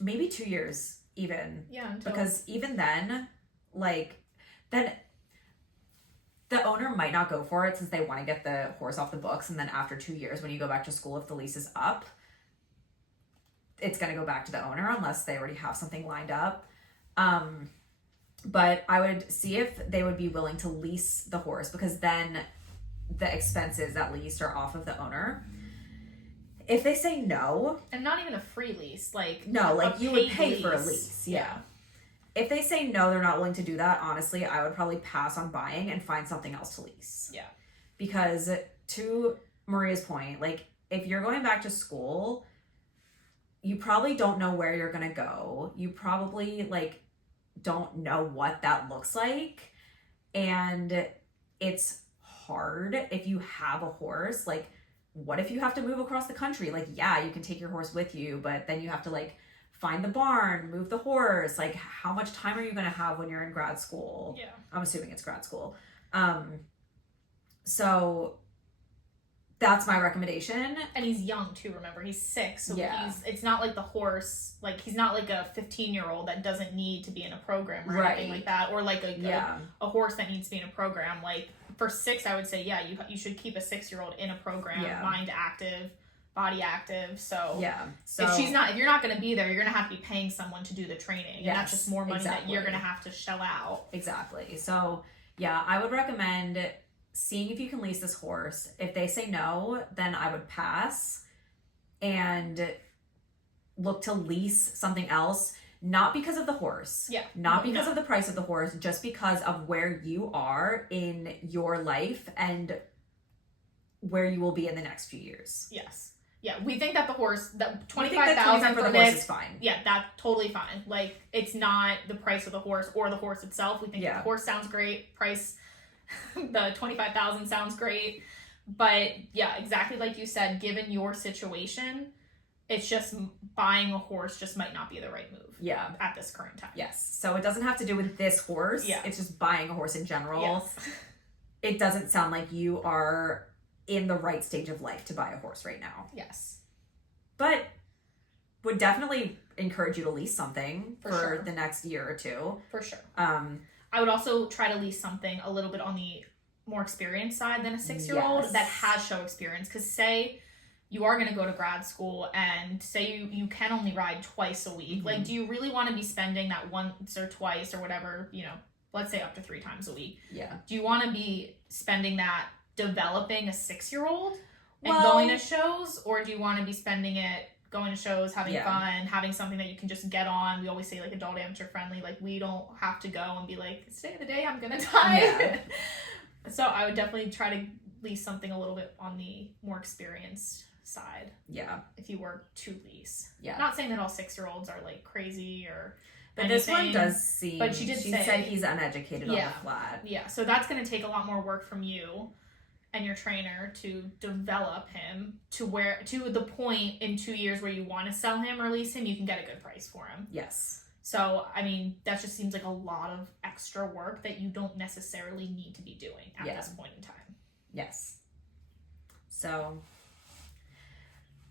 maybe 2 years even. Yeah, because even then, like, then the owner might not go for it since they want to get the horse off the books, and then after 2 years when you go back to school, if the lease is up, it's going to go back to the owner unless they already have something lined up. But I would see if they would be willing to lease the horse, because then the expenses at least are off of the owner. If they say no, and not even a free lease, like no, like you would pay lease. for a lease. Yeah. If they say no, they're not willing to do that, honestly, I would probably pass on buying and find something else to lease. Yeah. Because to Maria's point, like if you're going back to school, you probably don't know where you're going to go. You probably like don't know what that looks like. And it's hard if you have a horse. Like, what if you have to move across the country? Like, yeah, you can take your horse with you, but then you have to like find the barn, move the horse. Like, how much time are you going to have when you're in grad school? Yeah. I'm assuming it's grad school. So that's my recommendation. And he's young too, remember? He's 6. So Yeah. it's not like the horse, like he's not like a 15-year-old that doesn't need to be in a program or anything like that. Or like a horse that needs to be in a program. Like for 6, I would say, yeah, you should keep a 6-year-old in a program, mind active, body active. So yeah. So if you're not going to be there, you're going to have to be paying someone to do the training. Yes, and that's just more money exactly. that you're going to have to shell out. Exactly. So yeah, I would recommend seeing if you can lease this horse. If they say no, then I would pass and look to lease something else. Not because of the horse. Yeah. Not because of the price of the horse, just because of where you are in your life and where you will be in the next few years. Yes. Yeah, we think that the horse, that $25,000 for the this horse is fine. Yeah, that's totally fine. Like, it's not the price of the horse or the horse itself. We think that the horse sounds great. Price, the $25,000 sounds great. But yeah, exactly like you said, given your situation, it's just buying a horse just might not be the right move. Yeah. At this current time. Yes. So it doesn't have to do with this horse. Yeah. It's just buying a horse in general. Yes. It doesn't sound like you are in the right stage of life to buy a horse right now. Yes. But would definitely encourage you to lease something for sure. the next year or two. For sure. I would also try to lease something a little bit on the more experienced side than a 6-year-old that has show experience. Because say you are going to go to grad school and say you can only ride twice a week. Mm-hmm. Like, do you really want to be spending that once or twice or whatever, let's say up to 3 times a week? Yeah. Do you want to be spending that developing a 6-year-old and going to shows? Or do you want to be spending it going to shows, having fun, having something that you can just get on? We always say, like, adult amateur friendly. Like, we don't have to go and be like, it's the day of the day, I'm going to die. Yeah. So I would definitely try to lease something a little bit on the more experienced side. Yeah. If you were to lease. Yeah. Not saying that all 6-year-olds are like crazy or but anything, this one does seem, but she said he's uneducated on the flat. Yeah. So that's going to take a lot more work from you and your trainer to develop him to the point in 2 years where you want to sell him or lease him, you can get a good price for him. Yes. So, I mean, that just seems like a lot of extra work that you don't necessarily need to be doing at this point in time. Yes. So,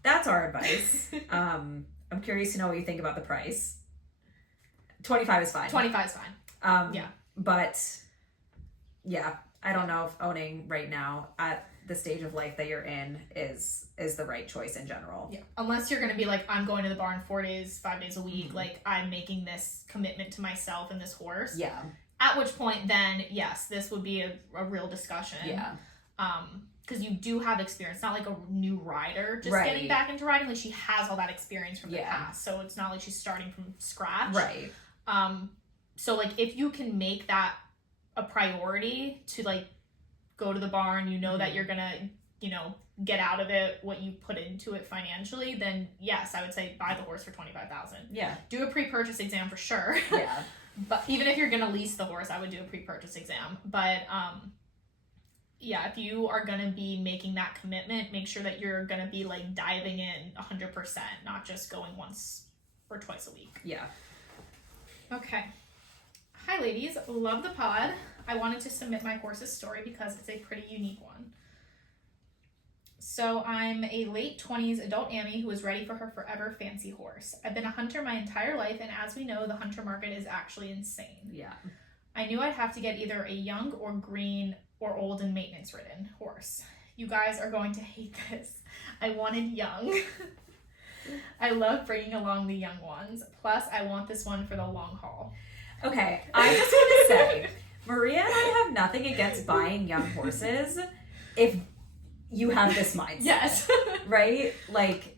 that's our advice. I'm curious to know what you think about the price. 25 is fine. 25 is fine. Yeah. But, yeah, I don't know if owning right now at the stage of life that you're in is the right choice in general. Yeah. Unless you're going to be like, I'm going to the barn 4 days, 5 days a week. Mm-hmm. Like, I'm making this commitment to myself and this horse. Yeah. At which point, then, yes, this would be a real discussion. Yeah. Because you do have experience. Not like a new rider just getting back into riding. Like, she has all that experience from the past. So it's not like she's starting from scratch. Right. So, like, if you can make that a priority to, like, go to the barn, that you're gonna, get out of it what you put into it financially, then yes, I would say buy the horse for $25,000. Yeah. Do a pre-purchase exam for sure. Yeah. But even if you're gonna lease the horse, I would do a pre-purchase exam. But yeah, if you are gonna be making that commitment, make sure that you're gonna be like diving in 100%, not just going once or twice a week. Yeah. Okay. Hi ladies, love the pod. I wanted to submit my horse's story because it's a pretty unique one. So I'm a late 20s adult Amie who is ready for her forever fancy horse. I've been a hunter my entire life, and as we know, the hunter market is actually insane. Yeah. I knew I'd have to get either a young or green or old and maintenance ridden horse. You guys are going to hate this. I wanted young. I love bringing along the young ones. Plus, I want this one for the long haul. Okay, I just want to say, Maria and I have nothing against buying young horses if you have this mindset. Yes. Right? Like,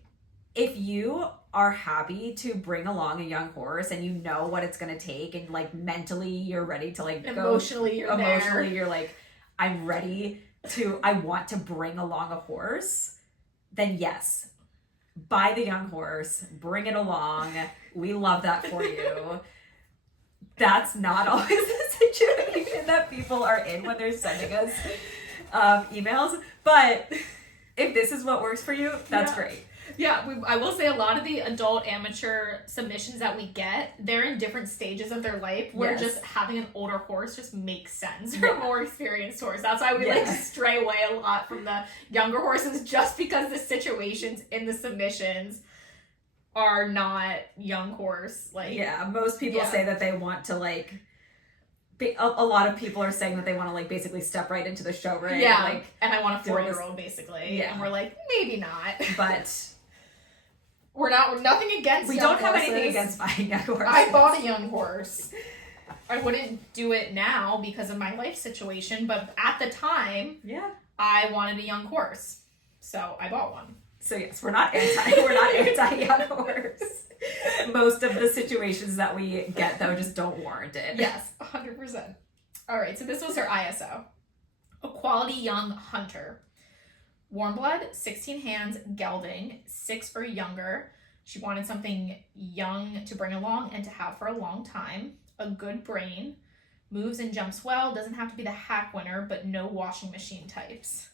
if you are happy to bring along a young horse and you know what it's going to take and, like, mentally you're ready to, like, Emotionally, you're like, I'm ready to, I want to bring along a horse, then yes, buy the young horse, bring it along. We love that for you. That's not always the situation that people are in when they're sending us emails. But if this is what works for you, that's great. Yeah, I will say a lot of the adult amateur submissions that we get, they're in different stages of their life where just having an older horse just makes sense for a more experienced horse. That's why we like to stray away a lot from the younger horses, just because the situations in the submissions are not young horse. Like, most people say that they want to, like, a lot of people are saying that they want to, like, basically step right into the show ring. Yeah, like, and I want a 4-year-old basically. Yeah. And we're like, maybe not. But we're nothing against we young don't have horses. anything against buying young horses. I bought a young horse. I wouldn't do it now because of my life situation, but at the time, I wanted a young horse. So I bought one. So yes, we're not anti young horse. Most of the situations that we get, though, just don't warrant it. Yes, 100%. All right, so this was her ISO. A quality young hunter. Warm blood, 16 hands, gelding, 6 or younger. She wanted something young to bring along and to have for a long time. A good brain. Moves and jumps well. Doesn't have to be the hack winner, but no washing machine types.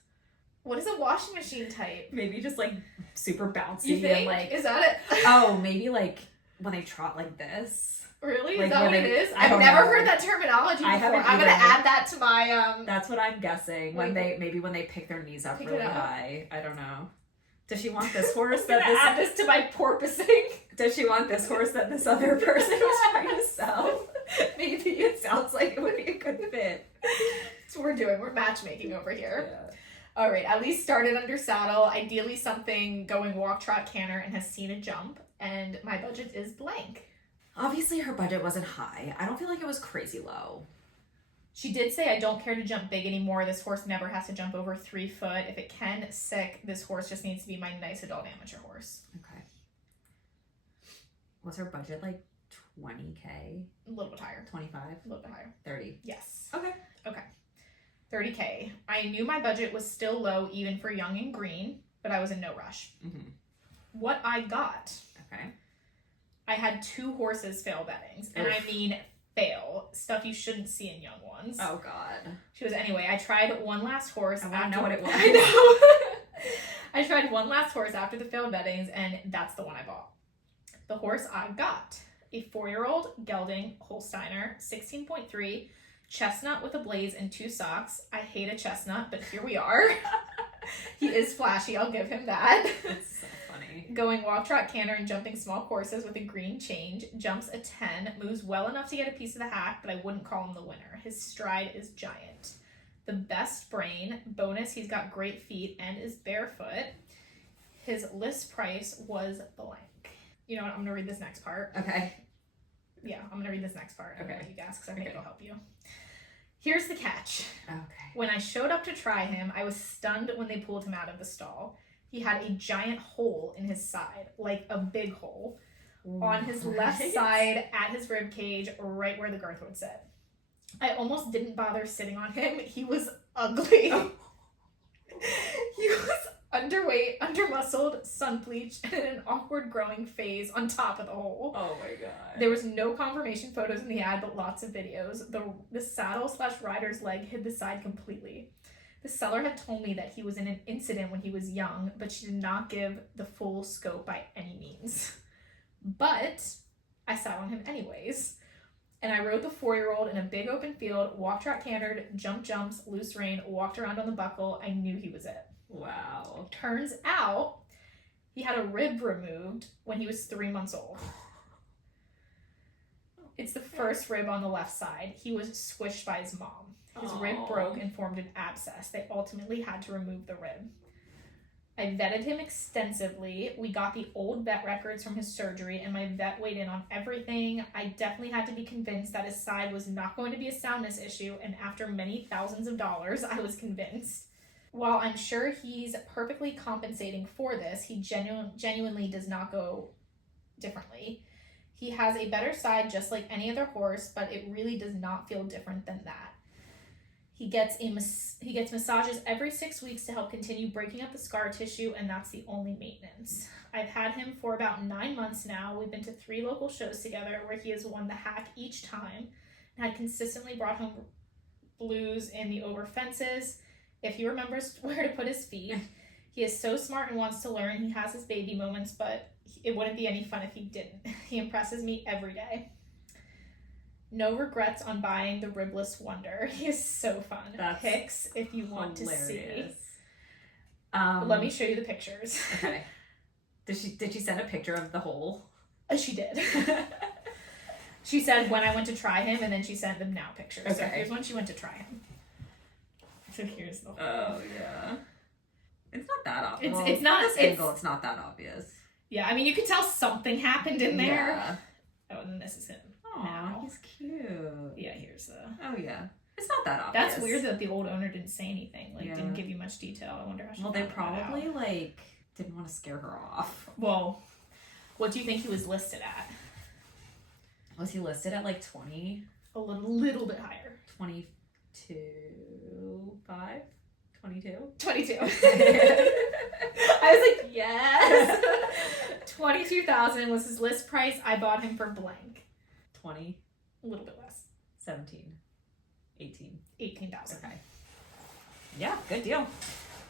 What is a washing machine type? Maybe just, like, super bouncy. You think? And, like, is that it? Oh, maybe, like, when they trot like this. Really? Like, is that what it is? I've never heard that terminology before. I'm going to add that to my... That's what I'm guessing. When they pick their knees up really high. I don't know. Does she want this horse that this... add this to my porpoising. Does she want this horse that this other person was trying to sell? Maybe. It sounds like it would be a good fit. That's what we're doing. We're matchmaking over here. Yeah. All right, at least started under saddle. Ideally something going walk, trot, canter, and has seen a jump. And my budget is blank. Obviously, her budget wasn't high. I don't feel like it was crazy low. She did say, I don't care to jump big anymore. This horse never has to jump over 3 foot. If it can, sick. This horse just needs to be my nice adult amateur horse. Okay. Was her budget like 20K? A little bit higher. 25? A little bit higher. 30? Yes. Okay. 30K. I knew my budget was still low even for young and green, but I was in no rush. Mm-hmm. What I got. Okay. I had 2 horses fail beddings. And I mean fail. Stuff you shouldn't see in young ones. Oh, God. She was, anyway, I tried one last horse. I want to know what it was. I know. I tried one last horse after the failed beddings, and that's the one I bought. The horse I got. A 4-year-old gelding Holsteiner, 16.3, chestnut with a blaze and 2 socks. I hate a chestnut, but here we are. He is flashy, I'll give him that. That's so funny. Going walk, trot, canter, and jumping small courses with a green change. Jumps a 10, moves well enough to get a piece of the hack, but I wouldn't call him the winner. His stride is giant. The best brain. Bonus, he's got great feet and is barefoot. His list price was blank. You know what, I'm going to read this next part. Okay. Yeah, I'm going to read this next part. Okay. You guys, because I think it'll help you. Here's the catch. Okay. When I showed up to try him, I was stunned when they pulled him out of the stall. He had a giant hole in his side, like a big hole, on his left side at his rib cage, right where the girth would sit. I almost didn't bother sitting on him. He was ugly. Oh. He was underweight, undermuscled, sun-bleached, and in an awkward growing phase on top of the hole. Oh my God. There was no confirmation photos in the ad, but lots of videos. The saddle/rider's leg hid the side completely. The seller had told me that he was in an incident when he was young, but she did not give the full scope by any means. But I sat on him anyways. And I rode the 4-year-old in a big open field, walk, trot, cantered, jumps, loose rein, walked around on the buckle. I knew he was it. Wow. Turns out he had a rib removed when he was 3 months old. It's the first rib on the left side. He was squished by his mom. His rib broke and formed an abscess. They ultimately had to remove the rib. I vetted him extensively. We got the old vet records from his surgery, and my vet weighed in on everything. I definitely had to be convinced that his side was not going to be a soundness issue, and after many thousands of dollars, I was convinced. While I'm sure he's perfectly compensating for this, he genuinely does not go differently. He has a better side just like any other horse, but it really does not feel different than that. He gets massages every 6 weeks to help continue breaking up the scar tissue, and that's the only maintenance. I've had him for about 9 months now. We've been to 3 local shows together where he has won the hack each time and had consistently brought home blues in the over fences. If he remembers where to put his feet, he is so smart and wants to learn. He has his baby moments, but it wouldn't be any fun if he didn't. He impresses me every day. No regrets on buying the ribless wonder. He is so fun. That's pics if you want hilarious. to see. Let me show you the pictures. Okay. Did she send a picture of the hole? She did. She said when I went to try him, and then she sent the now pictures. Okay. So here's when she went to try him. So here's the hole. Oh yeah. It's not that obvious. It's not this angle. It's not that obvious. Yeah, I mean you could tell something happened in there. Yeah. Oh, and this is him. Aw, he's cute. Yeah, here's the... Oh, yeah. It's not that obvious. That's weird that the old owner didn't say anything. Like, Yeah. didn't give you much detail. I wonder how she Well, they found that probably, out. like, didn't want to scare her off. Well, what do you think he was listed at? Was he listed at, like, 20? A little bit higher. 22? 5? 22? 22. I was like, yes. 22,000 was his list price. I bought him for blank. 20? A little bit less. 17? 18? 18,000. Okay. Yeah, good deal.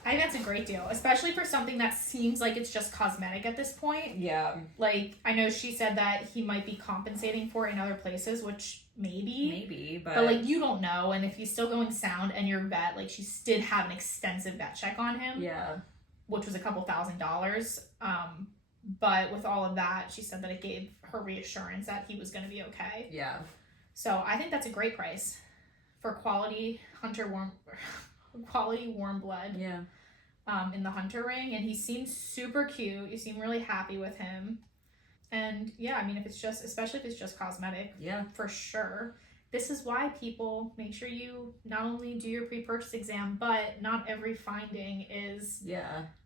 I think that's a great deal, especially for something that seems like it's just cosmetic at this point. Yeah. Like, I know she said that he might be compensating for it in other places, which maybe. But like, you don't know, and if he's still going sound and your vet, like, she did have an extensive vet check on him. Yeah. Which was a couple $1,000s. But with all of that, she said that it gave her reassurance that he was going to be okay. Yeah. So I think that's a great price for quality warm blood. Yeah. In the hunter ring, and he seems super cute. You seem really happy with him. And yeah, I mean, especially if it's just cosmetic, yeah, for sure. This is why people make sure you not only do your pre-purchase exam, but not every finding is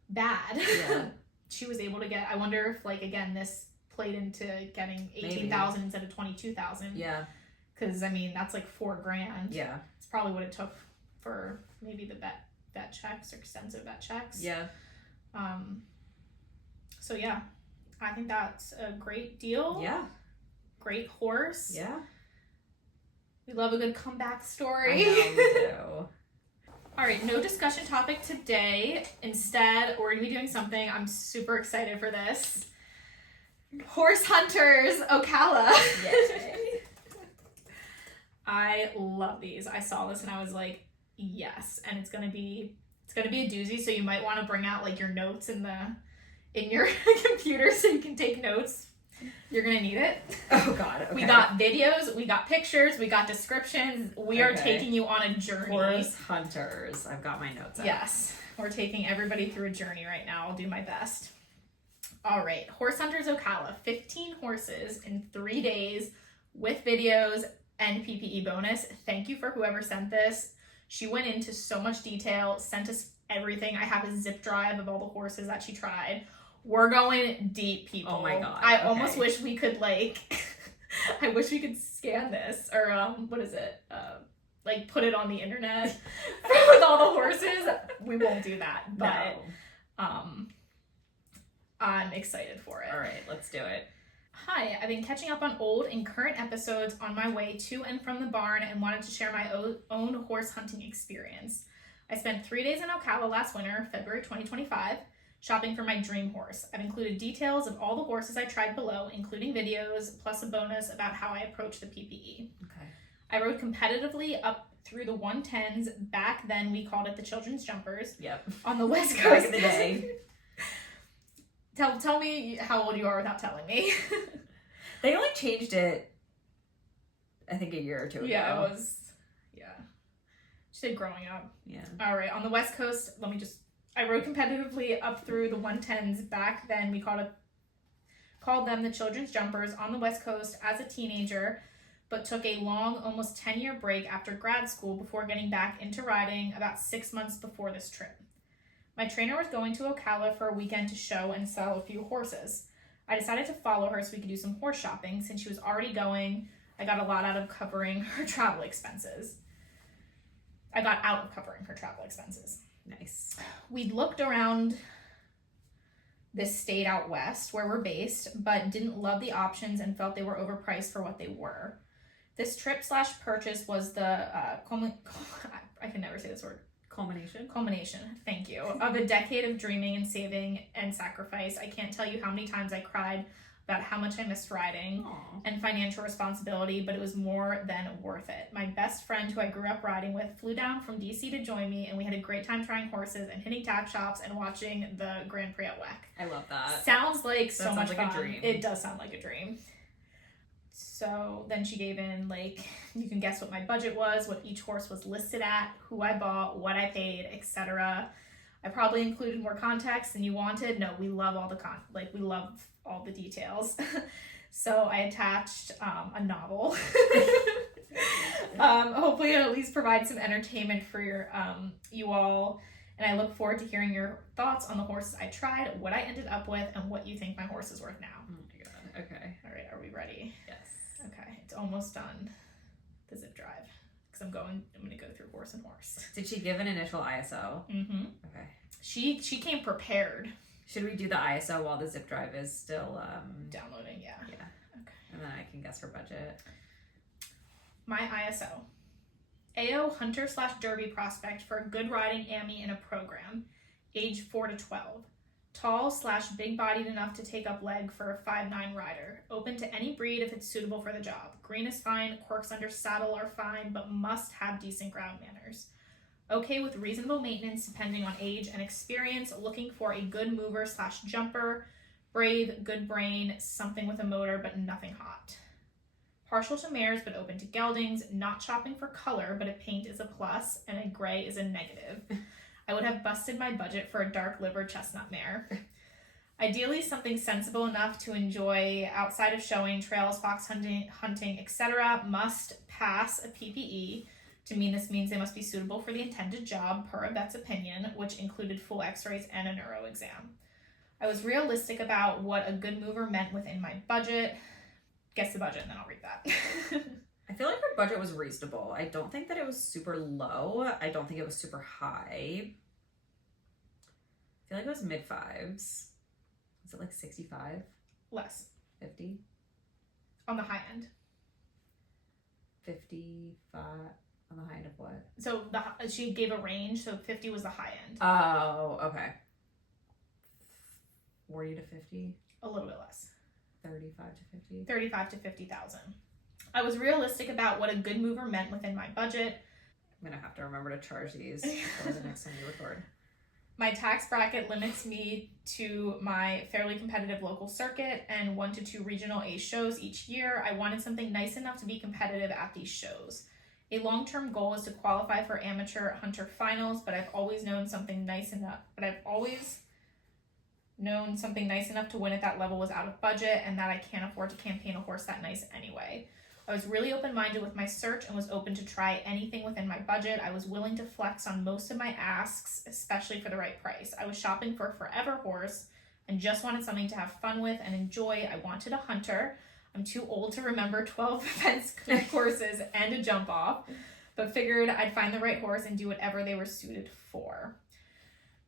bad. Yeah. She was able to get, I wonder if, like, again, this played into getting 18,000 instead of 22,000. Yeah. Because, I mean, that's like $4,000. Yeah. It's probably what it took for maybe the vet checks or extensive vet checks. Yeah. So, yeah, I think that's a great deal. Yeah. Great horse. Yeah. We love a good comeback story. I know, we do. All right, no discussion topic today. Instead, we're going to be doing something. I'm super excited for this. Horse Hunters Ocala. Yay. I love these. I saw this and I was like, yes. And it's gonna be a doozy, so you might want to bring out like your notes in your computer so you can take notes. You're gonna need it. Oh God. Okay. We got videos, we got pictures, we got descriptions. We are taking you on a journey. Horse Hunters. I've got my notes out. Yes. We're taking everybody through a journey right now. I'll do my best. All right. Horse Hunters Ocala. 15 horses in 3 days with videos and PPE bonus. Thank you for whoever sent this. She went into so much detail, sent us everything. I have a zip drive of all the horses that she tried. We're going deep, people. Oh my God. I almost wish we could I wish we could scan this or what is it? Like put it on the internet with all the horses. We won't do that, but I'm excited for it. All right, let's do it. Hi, I've been catching up on old and current episodes on my way to and from the barn and wanted to share my own horse hunting experience. I spent 3 days in Ocala last winter, February 2025, shopping for my dream horse. I've included details of all the horses I tried below, including videos, plus a bonus about how I approach the PPE. Okay. I rode competitively up through the 110s. Back then, we called it the children's jumpers. Yep. On the West Coast. Back in the day. Tell me how old you are without telling me. They only changed it, I think, a year or two ago. Yeah, it was. Yeah. She said growing up. Yeah. All right. On the West Coast, I rode competitively up through the 110s. Back then, we called them the children's jumpers on the West Coast as a teenager, but took a long, almost 10-year break after grad school before getting back into riding about 6 months before this trip. My trainer was going to Ocala for a weekend to show and sell a few horses. I decided to follow her so we could do some horse shopping. Since she was already going, I got a lot out of covering her travel expenses. Nice. We looked around this state out west where we're based, but didn't love the options and felt they were overpriced for what they were. This trip/purchase was the I can never say this word. Culmination, thank you, of a decade of dreaming and saving and sacrifice. I can't tell you how many times I cried about how much I missed riding and financial responsibility, but it was more than worth it. My best friend, who I grew up riding with, flew down from DC to join me, and we had a great time trying horses and hitting tack shops and watching the Grand Prix at WEC. I love that. Sounds like so much like fun. A dream. It does sound like a dream. So then she gave in, you can guess what my budget was, what each horse was listed at, who I bought, what I paid, etc. I probably included more context than you wanted. No, we love all the we love all the details. So I attached a novel. Hopefully it'll at least provide some entertainment for you all. And I look forward to hearing your thoughts on the horses I tried, what I ended up with, and what you think my horse is worth now. Oh my god. Okay. All right, are we ready? Yes. Okay, it's almost done. The zip drive. Because I'm going to go through horse and horse. Did she give an initial ISO? Mm-hmm. Okay. She came prepared. Should we do the ISO while the zip drive is still downloading? Yeah. Yeah. Okay. And then I can guess her budget. My ISO. AO hunter/derby prospect for a good riding AMI in a program. Age 4 to 12. Tall/big bodied enough to take up leg for a 5'9" rider. Open to any breed if it's suitable for the job. Green is fine, quirks under saddle are fine, but must have decent ground manners. Okay with reasonable maintenance depending on age and experience, looking for a good mover/jumper, brave, good brain, something with a motor but nothing hot. Partial to mares but open to geldings, not shopping for color, but a paint is a plus and a gray is a negative. I would have busted my budget for a dark liver chestnut mare. Ideally something sensible enough to enjoy outside of showing, trails, fox hunting, etc. Must pass a PPE. To me, this means they must be suitable for the intended job, per a vet's opinion, which included full x-rays and a neuro exam. I was realistic about what a good mover meant within my budget. Guess the budget and then I'll read that. I feel like her budget was reasonable. I don't think that it was super low. I don't think it was super high. I feel like it was mid-fives. Was it like 65? Less. 50? On the high end. 55? On the high end of what? So she gave a range, so 50 was the high end. Oh, okay. 40 to 50? A little bit less. 35 to 50? 35 to 50,000. I was realistic about what a good mover meant within my budget. I'm gonna have to remember to charge these for the next time we record. My tax bracket limits me to my fairly competitive local circuit and 1 to 2 regional A shows each year. I wanted something nice enough to be competitive at these shows. A long-term goal is to qualify for amateur hunter finals, but I've always known something nice enough to win at that level was out of budget and that I can't afford to campaign a horse that nice anyway. I was really open-minded with my search and was open to try anything within my budget. I was willing to flex on most of my asks, especially for the right price. I was shopping for a forever horse and just wanted something to have fun with and enjoy. I wanted a hunter. I'm too old to remember 12 fence courses and a jump off, but figured I'd find the right horse and do whatever they were suited for.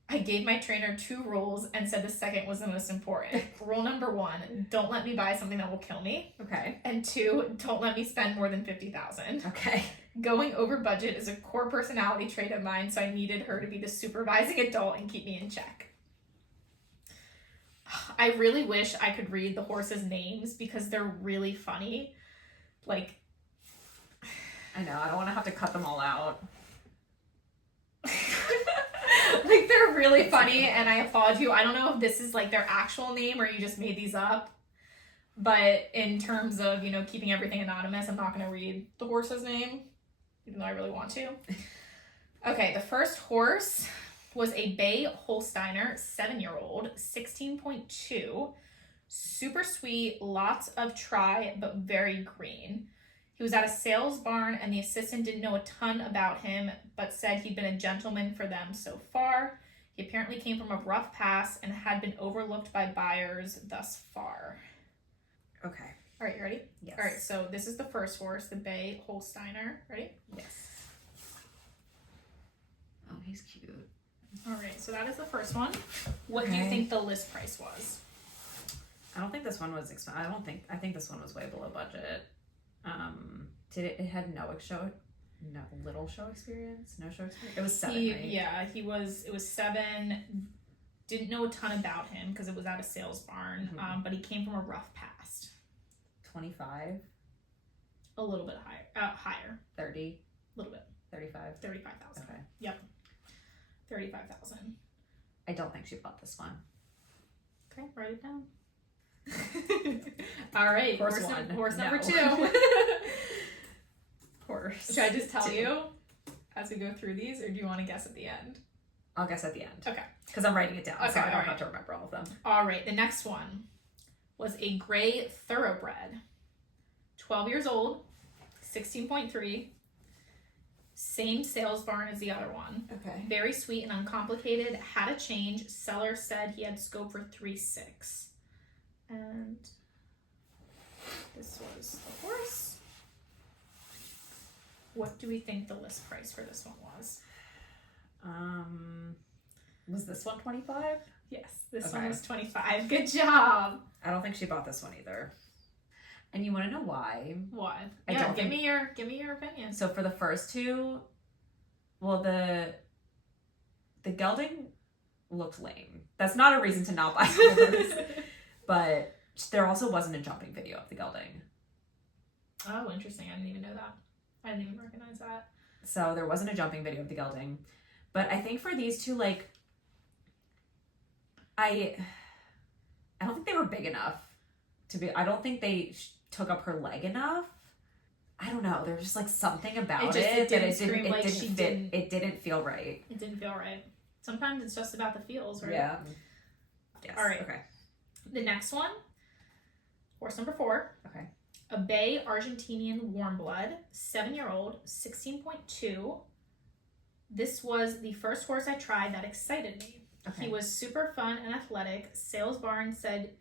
I gave my trainer 2 rules and said the second was the most important. Rule number 1, don't let me buy something that will kill me. Okay. And 2, don't let me spend more than $50,000. Okay. Going over budget is a core personality trait of mine, so I needed her to be the supervising adult and keep me in check. I really wish I could read the horses' names because they're really funny. I know, I don't want to have to cut them all out. They're really funny, and I applaud you. I don't know if this is their actual name or you just made these up, but in terms of keeping everything anonymous, I'm not going to read the horse's name, even though I really want to. Okay, the first horse was a Bay Holsteiner, 7-year-old, 16.2. Super sweet, lots of try, but very green. He was at a sales barn, and the assistant didn't know a ton about him, but said he'd been a gentleman for them so far. He apparently came from a rough past and had been overlooked by buyers thus far. Okay. All right, you ready? Yes. All right, so this is the first horse, the Bay Holsteiner. Ready? Yes. Oh, he's cute. All right, so that is the first one. What do you Okay. think the list price was? I don't think this one was expensive. I think this one was way below budget. It had little show experience? No show experience? It was 7, right? Yeah, it was 7. Didn't know a ton about him because it was at a sales barn, but he came from a rough past. 25? A little bit higher. 30? A little bit. 35? 35,000. Okay. Yep. 35,000. I don't think she bought this one. Okay, write it down. All right, Horse number No. 2. Horse. Should I just tell 2. you as we go through these, or do you want to guess at the end? I'll guess at the end. Okay. Because I'm writing it down, so Okay, I don't alright. have to remember all of them. All right, the next one was a gray thoroughbred, 12 years old, 16.3. Same sales barn as the other one. Okay. Very sweet and uncomplicated. Had a change. Seller said he had scope for 3.6. And this was the horse. What do we think the list price for this one was? Was this one 25? Yes, this Okay. one was 25. Good job. I don't think she bought this one either. And you want to know why? What? I Yeah, don't give think- me your opinion. So for the first two, well, the gelding looked lame. That's not a reason to not buy horse. But there also wasn't a jumping video of the gelding. Oh, interesting. I didn't even know that. I didn't even recognize that. So there wasn't a jumping video of the gelding. But I think for these two, like, I don't think they were big enough to be, I don't think they took up her leg enough. I don't know. There's just like something about it didn't scream like she didn't. It didn't feel right. It didn't feel right. Sometimes it's just about the feels, right? Yeah. Yes. All right. Okay. The next one, horse number 4. Okay. A Bay Argentinian warm blood, 7-year-old, 16.2. This was the first horse I tried that excited me. Okay. He was super fun and athletic. Sales barn said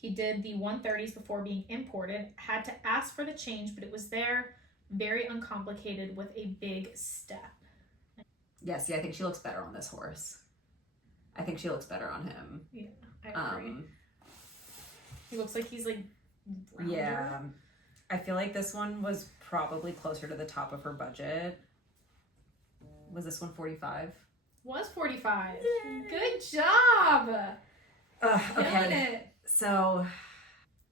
he did the 130s before being imported. Had to ask for the change, but it was there. Very uncomplicated with a big step. Yes, yeah, I think she looks better on this horse. I think she looks better on him. Yeah, I agree. He looks like he's like rounder. Yeah. I feel like this one was probably closer to the top of her budget. Was this one 45? Was 45. Good job. Killing Okay. it. So,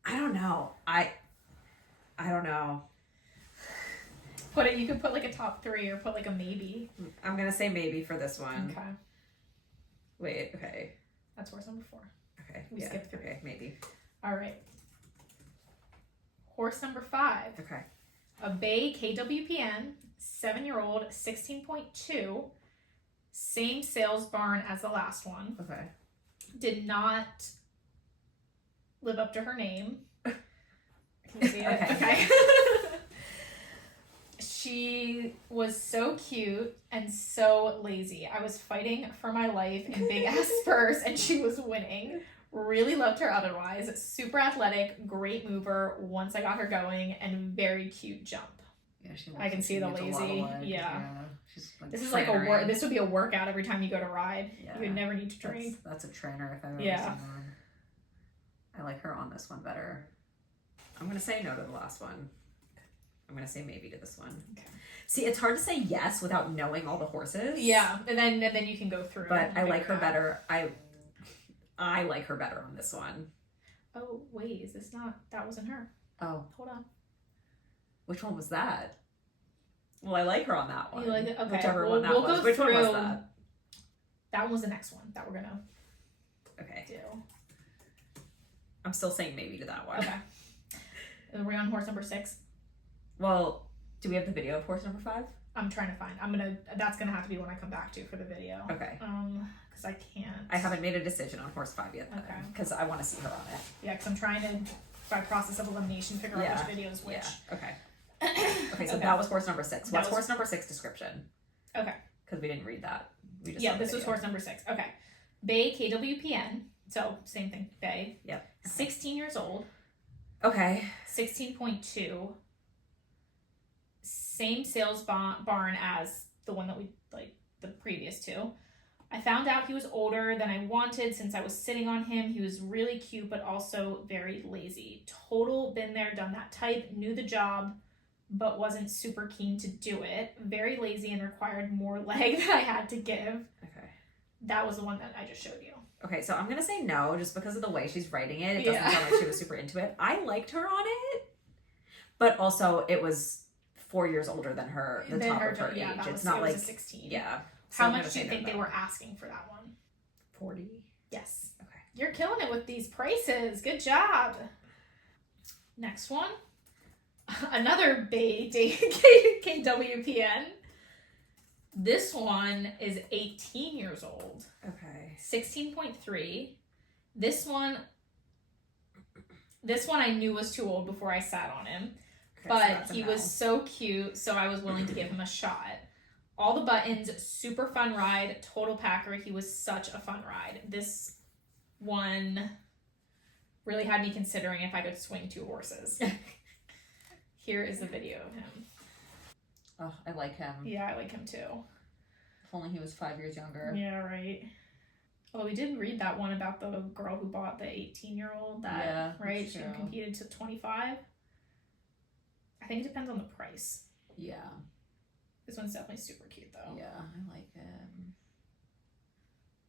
I don't know. I don't know. You could put like a top 3 or put like a maybe. I'm gonna say maybe for this one. Okay. Wait, okay. That's horse number 4. Okay. We skipped 3. Okay, maybe. All right. Horse number 5. Okay. A Bay KWPN, 7-year-old, 16.2. Same sales barn as the last one. Okay. Did not live up to her name. Can you see it? Okay. She was so cute and so lazy. I was fighting for my life in big ass spurs and she was winning. Really loved her otherwise. Super athletic, great mover once I got her going, and very cute jump. Yeah, she I can see the needs a lot of lazy. leg. Yeah. She's like This is like trainering. this would be a workout every time you go to ride. Yeah. You would never need to train. That's a trainer if I've ever Yeah. seen one. I like her on this one better. I'm gonna say no to the last one. I'm gonna say maybe to this one. Okay. See, it's hard to say yes without knowing all the horses. Yeah, and then you can go through. But and I like figure her it out. better. I like her better on this one. Oh wait, is this not? That wasn't her. Oh, Hold on. which one was that? Well, I like her on that one. You like it? Okay. Whichever we'll one that go was. Which one was through- that? That one was the next one that we're gonna Okay. do. I'm still saying maybe to that one. Okay. Are we on horse number 6? Well, do we have the video of horse number 5? I'm trying to find. That's gonna have to be when I come back to for the video. Okay. Because I can't. I haven't made a decision on horse 5 yet. Okay. Because I want to see her on it. Yeah, because I'm trying to, by process of elimination, figure out which video is which. Yeah. Okay. Okay, so that was horse number 6. What's horse number 6 description? Okay. Because we didn't read that. We just this was horse number 6. Okay. Bay KWPN. So same thing. Bay. Yep. Okay. 16 years old. Okay. 16.2. Same sales barn as the one that we the previous two. I found out he was older than I wanted since I was sitting on him. He was really cute, but also very lazy. Total been there, done that type, knew the job, but wasn't super keen to do it. Very lazy and required more leg than I had to give. Okay. That was the one that I just showed you. Okay, so I'm going to say no just because of the way she's writing it. It doesn't sound like she was super into it. I liked her on it, but also it was 4 years older than her, the top of her age. It's not like 16. Yeah. So how much do you think they were asking for that one? 40. Yes. Okay. You're killing it with these prices. Good job. Next one. Another Bay KWPN. This one is 18 years old. Okay. 16.3. This one I knew was too old before I sat on him. Okay, but he was so cute, so I was willing to give him a shot. All the buttons, super fun ride, total packer. He was such a fun ride. This one really had me considering if I could swing 2 horses. Here is the video of him. Oh, I like him. Yeah, I like him too. If only he was 5 years younger. Yeah, right. Although we did read that one about the girl who bought the 18-year-old right? She competed to 25. I think it depends on the price. Yeah. This one's definitely super cute though. Yeah, I like him.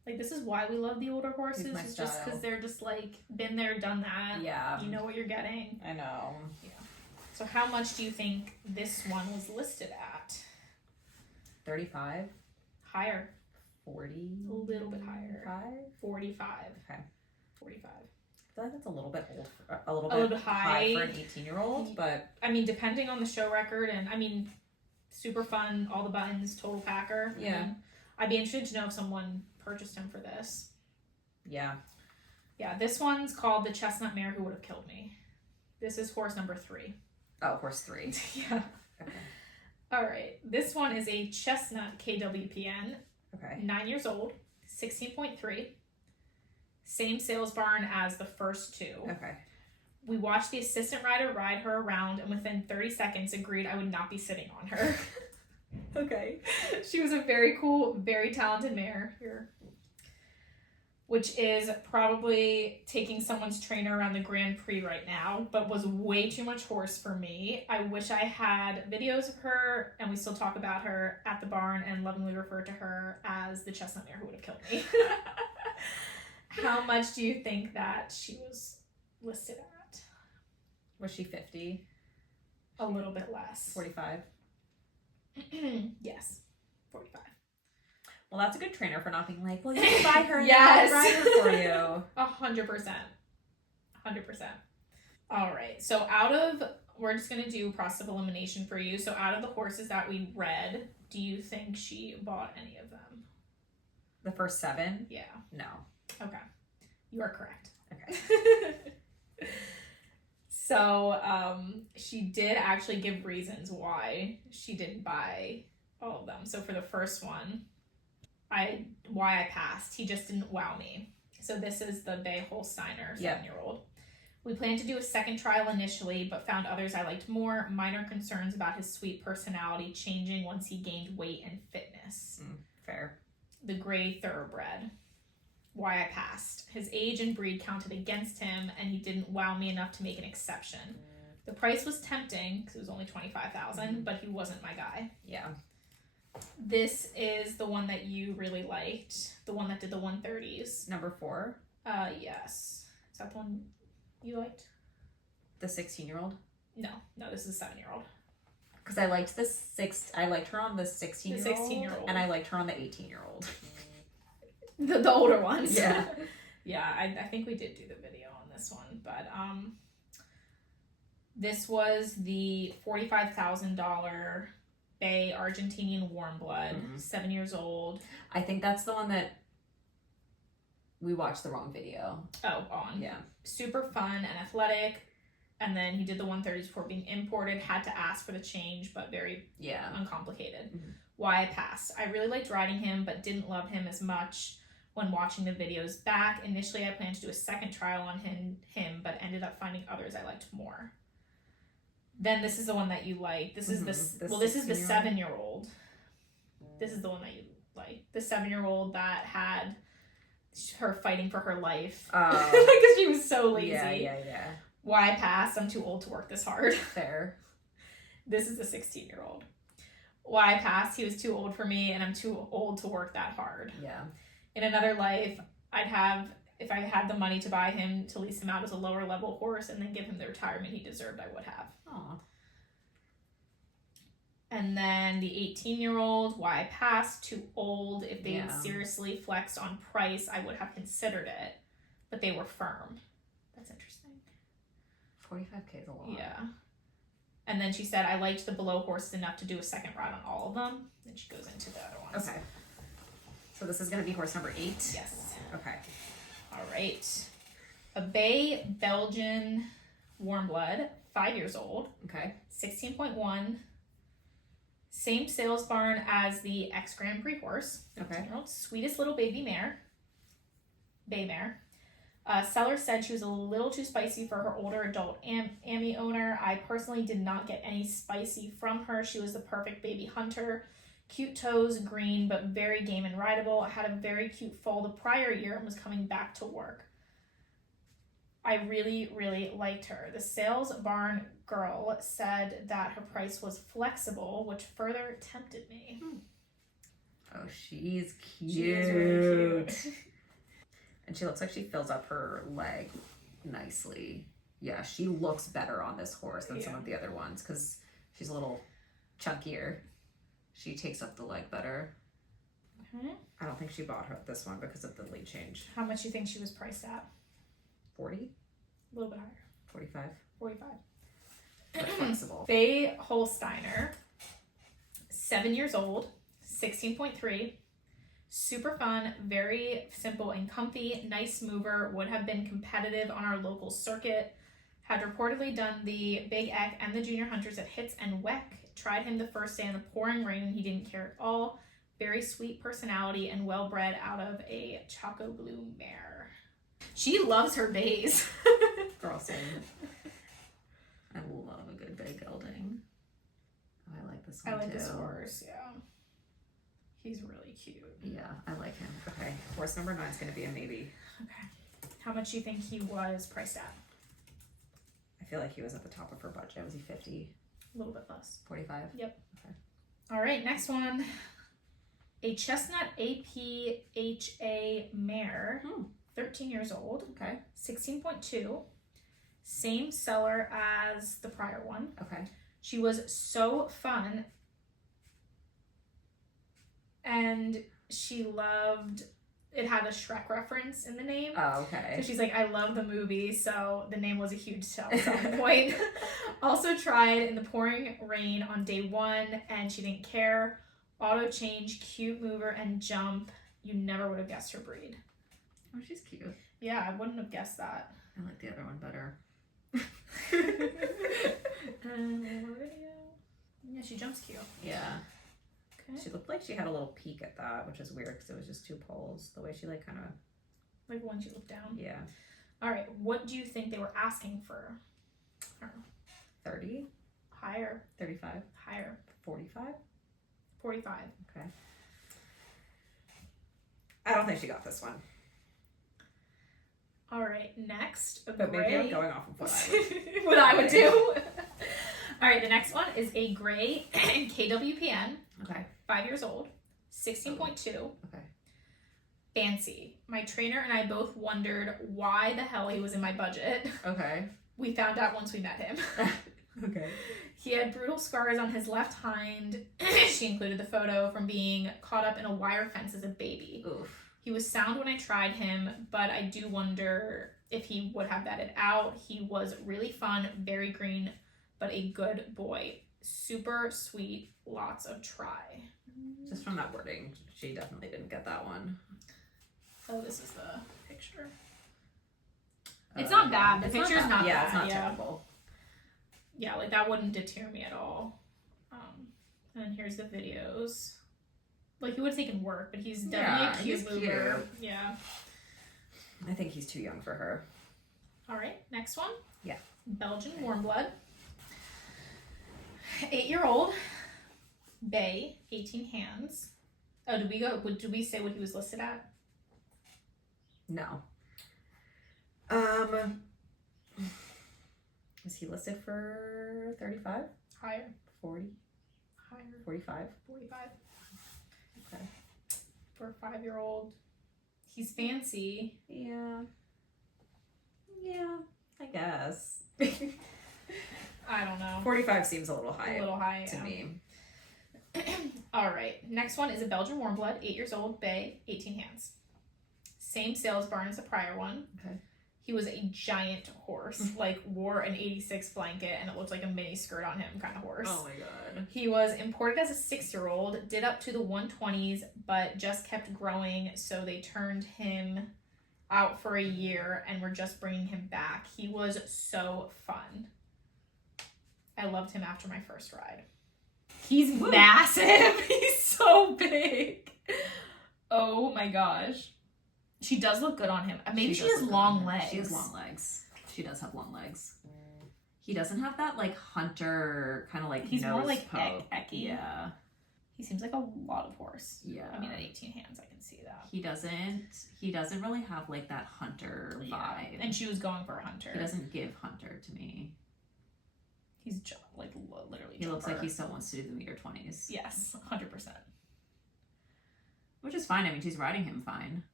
Like, this is why we love the older horses. It's just because they're just like been there, done that. Yeah. You know what you're getting. I know. Yeah. So how much do you think this one was listed at? 35? Higher. 40? A little bit higher. 45. Okay. 45. I feel like that's a little bit old, a little bit high for an 18-year-old, but I mean, depending on the show record, and I mean, super fun, all the buttons, total packer. Yeah. I mean, I'd be interested to know if someone purchased him for this. Yeah. Yeah, this one's called the Chestnut Mare Who Would Have Killed Me. This is horse number 3. Oh, horse 3. Yeah. Okay. All right. This one is a Chestnut KWPN. Okay. 9 years old, 16.3. Same sales barn as the first 2. Okay. We watched the assistant rider ride her around and within 30 seconds agreed I would not be sitting on her. Okay. She was a very cool, very talented mare here. Which is probably taking someone's trainer around the Grand Prix right now, but was way too much horse for me. I wish I had videos of her, and we still talk about her at the barn and lovingly refer to her as the Chestnut Mare Who Would Have Killed Me. How much do you think that she was listed at? Was she 50? A little bit less. 45? Yes. 45. Well, that's a good trainer for not being like, well, you can buy her yes. and I'll ride her for you. 100%. 100%. All right. So we're just going to do process of elimination for you. So out of the horses that we read, do you think she bought any of them? The first 7? Yeah. No. Okay. You are correct. Okay. So she did actually give reasons why she didn't buy all of them. So for the first one, why I passed. He just didn't wow me. So this is the Bay Holsteiner 7-year-old. We planned to do a second trial initially, but found others I liked more. Minor concerns about his sweet personality changing once he gained weight and fitness. Fair. The Gray Thoroughbred. Why I passed. His age and breed counted against him, and he didn't wow me enough to make an exception. The price was tempting because it was only $25,000, but he wasn't my guy. Yeah. This is the one that you really liked, the one that did the 130s. Number 4. Yes. Is that the one you liked? The 16-year-old. No, this is a 7-year-old. Because I liked I liked her on the 16-year-old. The 16-year-old. And I liked her on the 18-year-old. The older ones. Yeah. Yeah, I think we did do the video on this one, but this was the $45,000 bay Argentinian warm blood, 7 years old. I think that's the one that we watched the wrong video. Oh, on. Yeah. Super fun and athletic. And then he did the 130s before being imported, had to ask for the change, but very uncomplicated. Why I passed. I really liked riding him, but didn't love him as much when watching the videos back. Initially, I planned to do a second trial on him, but ended up finding others I liked more. Then this is the one that you like. This is this is the 7-year-old. This is the one that you like. The 7-year-old that had her fighting for her life because she was so lazy. Yeah. Why I passed. I'm too old to work this hard. Fair. This is the 16-year-old. Why I passed. He was too old for me, and I'm too old to work that hard. Yeah. In another life, if I had the money to buy him, to lease him out as a lower level horse and then give him the retirement he deserved, I would have. Aww. And then the 18-year-old, why I passed, too old. If they had seriously flexed on price, I would have considered it, but they were firm. That's interesting. 45K is a lot. Yeah. And then she said, I liked the below horses enough to do a second ride on all of them. Then she goes into the other ones. Okay. So this is going to be horse number 8? Yes. Okay. All right. A bay Belgian warm blood, 5 years old. Okay. 16.1. Same sales barn as the ex Grand Prix horse. Okay. Sweetest little baby mare. Bay mare. Seller said she was a little too spicy for her older adult Ammy owner. I personally did not get any spicy from her. She was the perfect baby hunter. Cute toes, green, but very game and rideable. I had a very cute foal the prior year and was coming back to work. I really, really liked her. The sales barn girl said that her price was flexible, which further tempted me. Oh, she's cute. She is really cute. And she looks like she fills up her leg nicely. Yeah, she looks better on this horse than some of the other ones because she's a little chunkier. She takes up the leg better. Okay. I don't think she bought her this one because of the lead change. How much do you think she was priced at? 40? A little bit higher. 45? 45. But flexible. Faye Holsteiner, 7 years old, 16.3. Super fun, very simple and comfy, nice mover, would have been competitive on our local circuit. Had reportedly done the Big Eck and the Junior Hunters at Hits and Weck. Tried him the first day in the pouring rain and he didn't care at all. Very sweet personality and well bred out of a Choco Blue mare. She loves her bays. Girl, same. I love a good bay gelding. Oh, I like this one too. I like this horse, yeah. He's really cute. Yeah, I like him. Okay, horse number 9 is going to be a maybe. Okay. How much do you think he was priced at? I feel like he was at the top of her budget. Was he 50? A little bit less. 45? Yep. Okay. All right, next one. A chestnut APHA mare, 13 years old. Okay. 16.2. Same seller as the prior one. Okay. She was so fun. And she loved, it had a Shrek reference in the name. Oh, okay. So she's like, I love the movie, so the name was a huge selling point. Also tried in the pouring rain on day 1, and she didn't care. Auto change, cute mover, and jump. You never would have guessed her breed. Oh, she's cute. Yeah, I wouldn't have guessed that. I like the other one better. Yeah, she jumps cute. Yeah. Okay. She looked like she had a little peek at that, which is weird because it was just 2 poles. The way she like kind of... Like when she looked down. Yeah. All right, what do you think they were asking for her? 30? Higher. 35? Higher. 45? 45. Okay. I don't think she got this one. All right, next. But maybe I'm going off of what I would, what I would do. All right, the next one is a gray KWPN. Okay. 5 years old. 16.2. Okay. Fancy. My trainer and I both wondered why the hell he was in my budget. Okay. We found out once we met him. Okay. He had brutal scars on his left hind. She included the photo from being caught up in a wire fence as a baby. Oof. He was sound when I tried him, but I do wonder if he would have vetted out. He was really fun, very green, but a good boy. super sweet, lots of try. Just from that wording, she definitely didn't get that one. Oh, this is the picture. It's not bad. The picture's not bad. Yeah, it's not terrible. Yeah, like that wouldn't deter me at all. And then here's the videos. Like he would have taken work, but he's definitely a cute mover. Cute. Yeah. I think he's too young for her. All right, next one. Yeah. Belgian warm blood. 8-year-old. Bay, 18 hands. Oh, did we say what he was listed at? No. Is he listed for 35? Higher. 40? Higher. 45? 45. Okay. For a 5-year-old. He's fancy. Yeah. Yeah, I guess. I don't know. 45 seems a little high. A little high to me. All right. Next one is a Belgian warm blood, 8 years old, bay, 18 hands. Same sales barn as the prior one. Okay. He was a giant horse, like wore an 86 blanket and it looked like a mini skirt on him kind of horse. Oh my god. He was imported as a 6-year-old, did up to the 120s, but just kept growing, so they turned him out for a year and were just bringing him back. He was so fun. I loved him after my first ride. He's massive. He's so big. Oh my gosh. She does look good on him. Maybe she has long legs. She has long legs. She does have long legs. He doesn't have that like hunter kind of like he's nose more like poke. Ecky. Yeah. He seems like a lot of horse. Yeah. I mean, at 18 hands, I can see that. He doesn't really have like that hunter vibe. And she was going for a hunter. He doesn't give hunter to me. He's like literally. He looks like he still wants to do the meter 20s. Yes, 100%. Which is fine. I mean, she's riding him fine.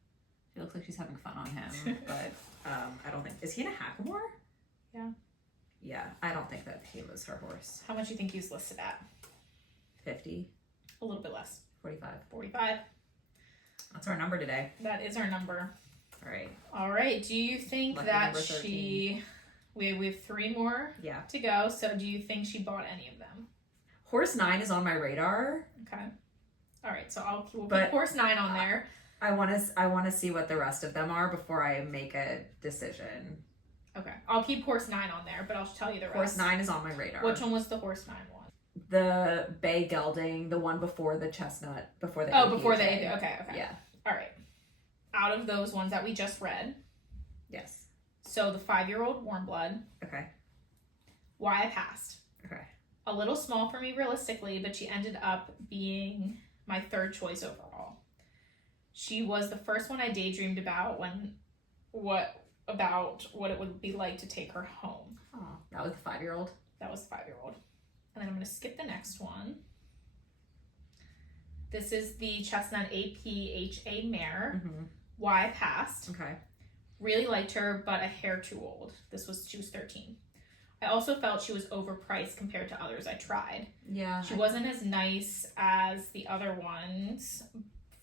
She looks like she's having fun on him, but I don't think. Is he in a hackamore? Yeah. Yeah, I don't think that he was her horse. How much do you think he was listed at? 50. A little bit less. 45. 45. That's our number today. That is our number. All right. All right. Do you think Lucky that number 13. we have 3 more to go, so do you think she bought any of them? Horse 9 is on my radar. Okay. All right, so we'll put horse 9 on there. I want to see what the rest of them are before I make a decision. Okay. I'll keep horse 9 on there, but I'll tell you the rest. Horse 9 is on my radar. Which one was the horse 9 one? The bay gelding, the one before the chestnut, before the before the AP. Okay. Yeah. All right. Out of those ones that we just read. Yes. So the 5-year-old warm blood. Okay. Why I passed. Okay. A little small for me realistically, but she ended up being my 3rd choice overall. She was the first one I daydreamed about what it would be like to take her home. Oh, that was the 5-year-old? That was the 5-year-old. And then I'm going to skip the next one. This is the Chestnut APHA mare. Mm-hmm. Why I passed. Okay. Really liked her, but a hair too old. She was 13. I also felt she was overpriced compared to others I tried. Yeah. She wasn't as nice as the other ones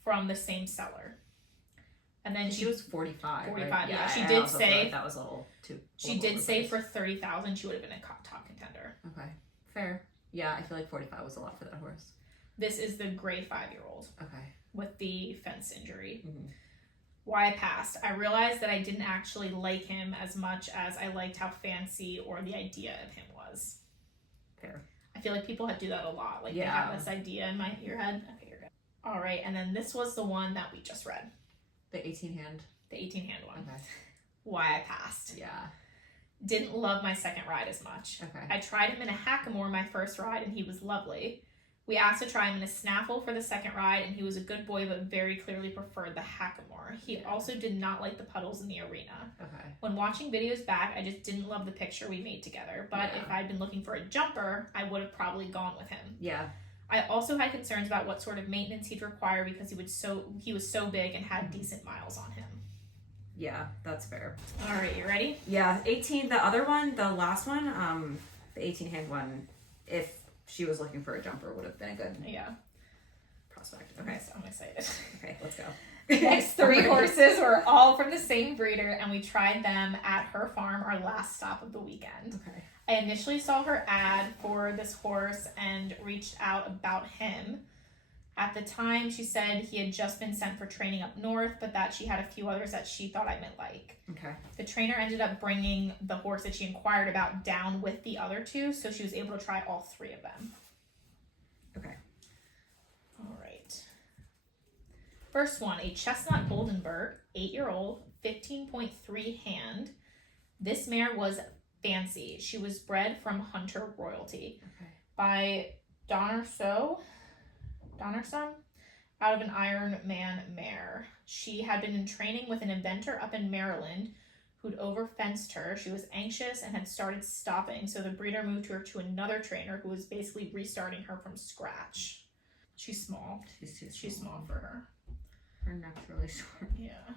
from the same seller. And then she was 45. 45, right? yeah. She did say that was a little too. She did say for 30,000 she would have been a top contender. Okay, fair. Yeah, I feel like 45 was a lot for that horse. This is the gray 5-year-old. Okay. With the fence injury. Mm-hmm. Why I passed. I realized that I didn't actually like him as much as I liked how fancy or the idea of him was. Fair. I feel like people do that a lot. Like they have this idea in your head. Okay, you're good. All right, and then this was the one that we just read. The 18 hand? The 18 hand one. Okay. Why I passed. Yeah. Didn't love my second ride as much. Okay. I tried him in a hackamore my first ride and he was lovely. We asked to try him in a snaffle for the second ride and he was a good boy but very clearly preferred the hackamore. He also did not like the puddles in the arena. Okay. When watching videos back, I just didn't love the picture we made together. But if I'd been looking for a jumper, I would have probably gone with him. Yeah. I also had concerns about what sort of maintenance he'd require because he was so big and had decent miles on him. Yeah, that's fair. All right, you ready? Yeah, 18. The other one, the last one, the 18 hand one, if she was looking for a jumper, would have been a good prospect. Okay, so I'm excited. Okay, let's go. The next 3 horses were all from the same breeder, and we tried them at her farm, our last stop of the weekend. Okay. I initially saw her ad for this horse and reached out about him. At the time, she said he had just been sent for training up north, but that she had a few others that she thought I might like. Okay. The trainer ended up bringing the horse that she inquired about down with the other two, so she was able to try all three of them. Okay. All right. First one, a Chestnut Oldenburg, 8-year-old, 15.3 hand. This mare was fancy. She was bred from Hunter Royalty by Donnerson, out of an Iron Man mare. She had been in training with an inventor up in Maryland who'd over-fenced her. She was anxious and had started stopping, so the breeder moved her to another trainer who was basically restarting her from scratch. She's small. She's small for her. Her neck's really short. Yeah.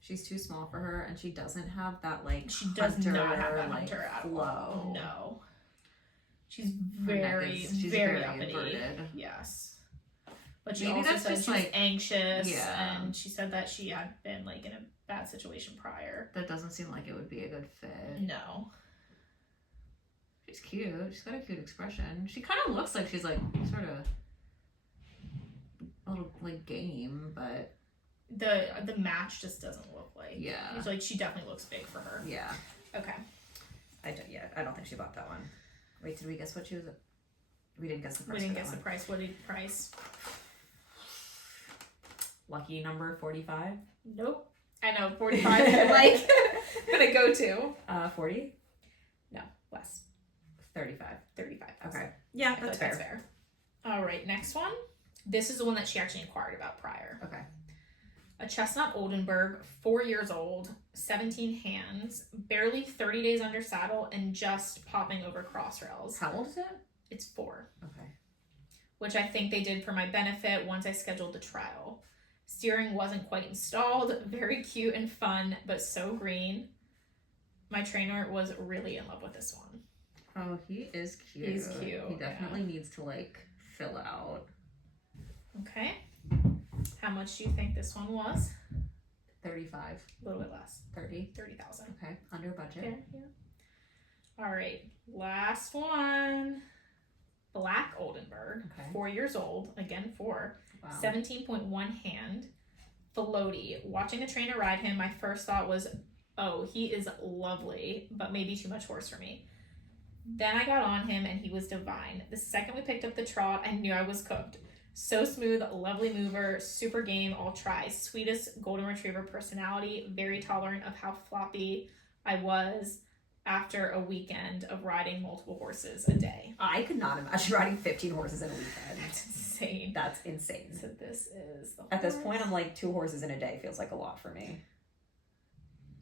She's too small for her, and she doesn't have that, like, she does hunter, not have that like, hunter at flow. all. No. She's very uppity. Inverted. Yes. But she Maybe also that's said just, she was like, anxious, yeah. and she said that she had been, like, in a bad situation prior. That doesn't seem like it would be a good fit. No. She's cute. She's got a cute expression. She kind of looks like she's, like, sort of a little, like, game, but... The match just doesn't look like. Yeah. It's like, she definitely looks big for her. Yeah. Okay. I don't think she bought that one. Wait, did we guess what she was? We didn't guess the price. We didn't guess the price. What did you price? Lucky number 45. Nope. I know, 45 is like gonna go to. 40? No, less. 35. 35. Okay. Yeah, That's fair. All right, next one. This is the one that she actually inquired about prior. Okay. A Chestnut Oldenburg, 4 years old, 17 hands, barely 30 days under saddle, and just popping over cross rails. How old is it? It's 4. Okay. Which I think they did for my benefit once I scheduled the trial. Steering wasn't quite installed, very cute and fun, but so green. My trainer was really in love with this one. Oh, he is cute. He's cute. He definitely needs to, like, fill out. Okay. How much do you think this one was? 35. A little bit less. 30. 30,000. Okay. Under budget. Yeah. All right. Last one. Black Oldenburg. Okay. 4 years old. Again, 4. Wow. 17.1 hand. Floaty. Watching the trainer ride him, my first thought was, oh, he is lovely, but maybe too much horse for me. Then I got on him and he was divine. The second we picked up the trot, I knew I was cooked. So smooth, lovely mover, super game, all tries. Sweetest golden retriever personality, very tolerant of how floppy I was after a weekend of riding multiple horses a day. I could not imagine riding 15 horses in a weekend. That's insane. That's insane. So this is the horse. At this point, I'm like, 2 horses in a day feels like a lot for me.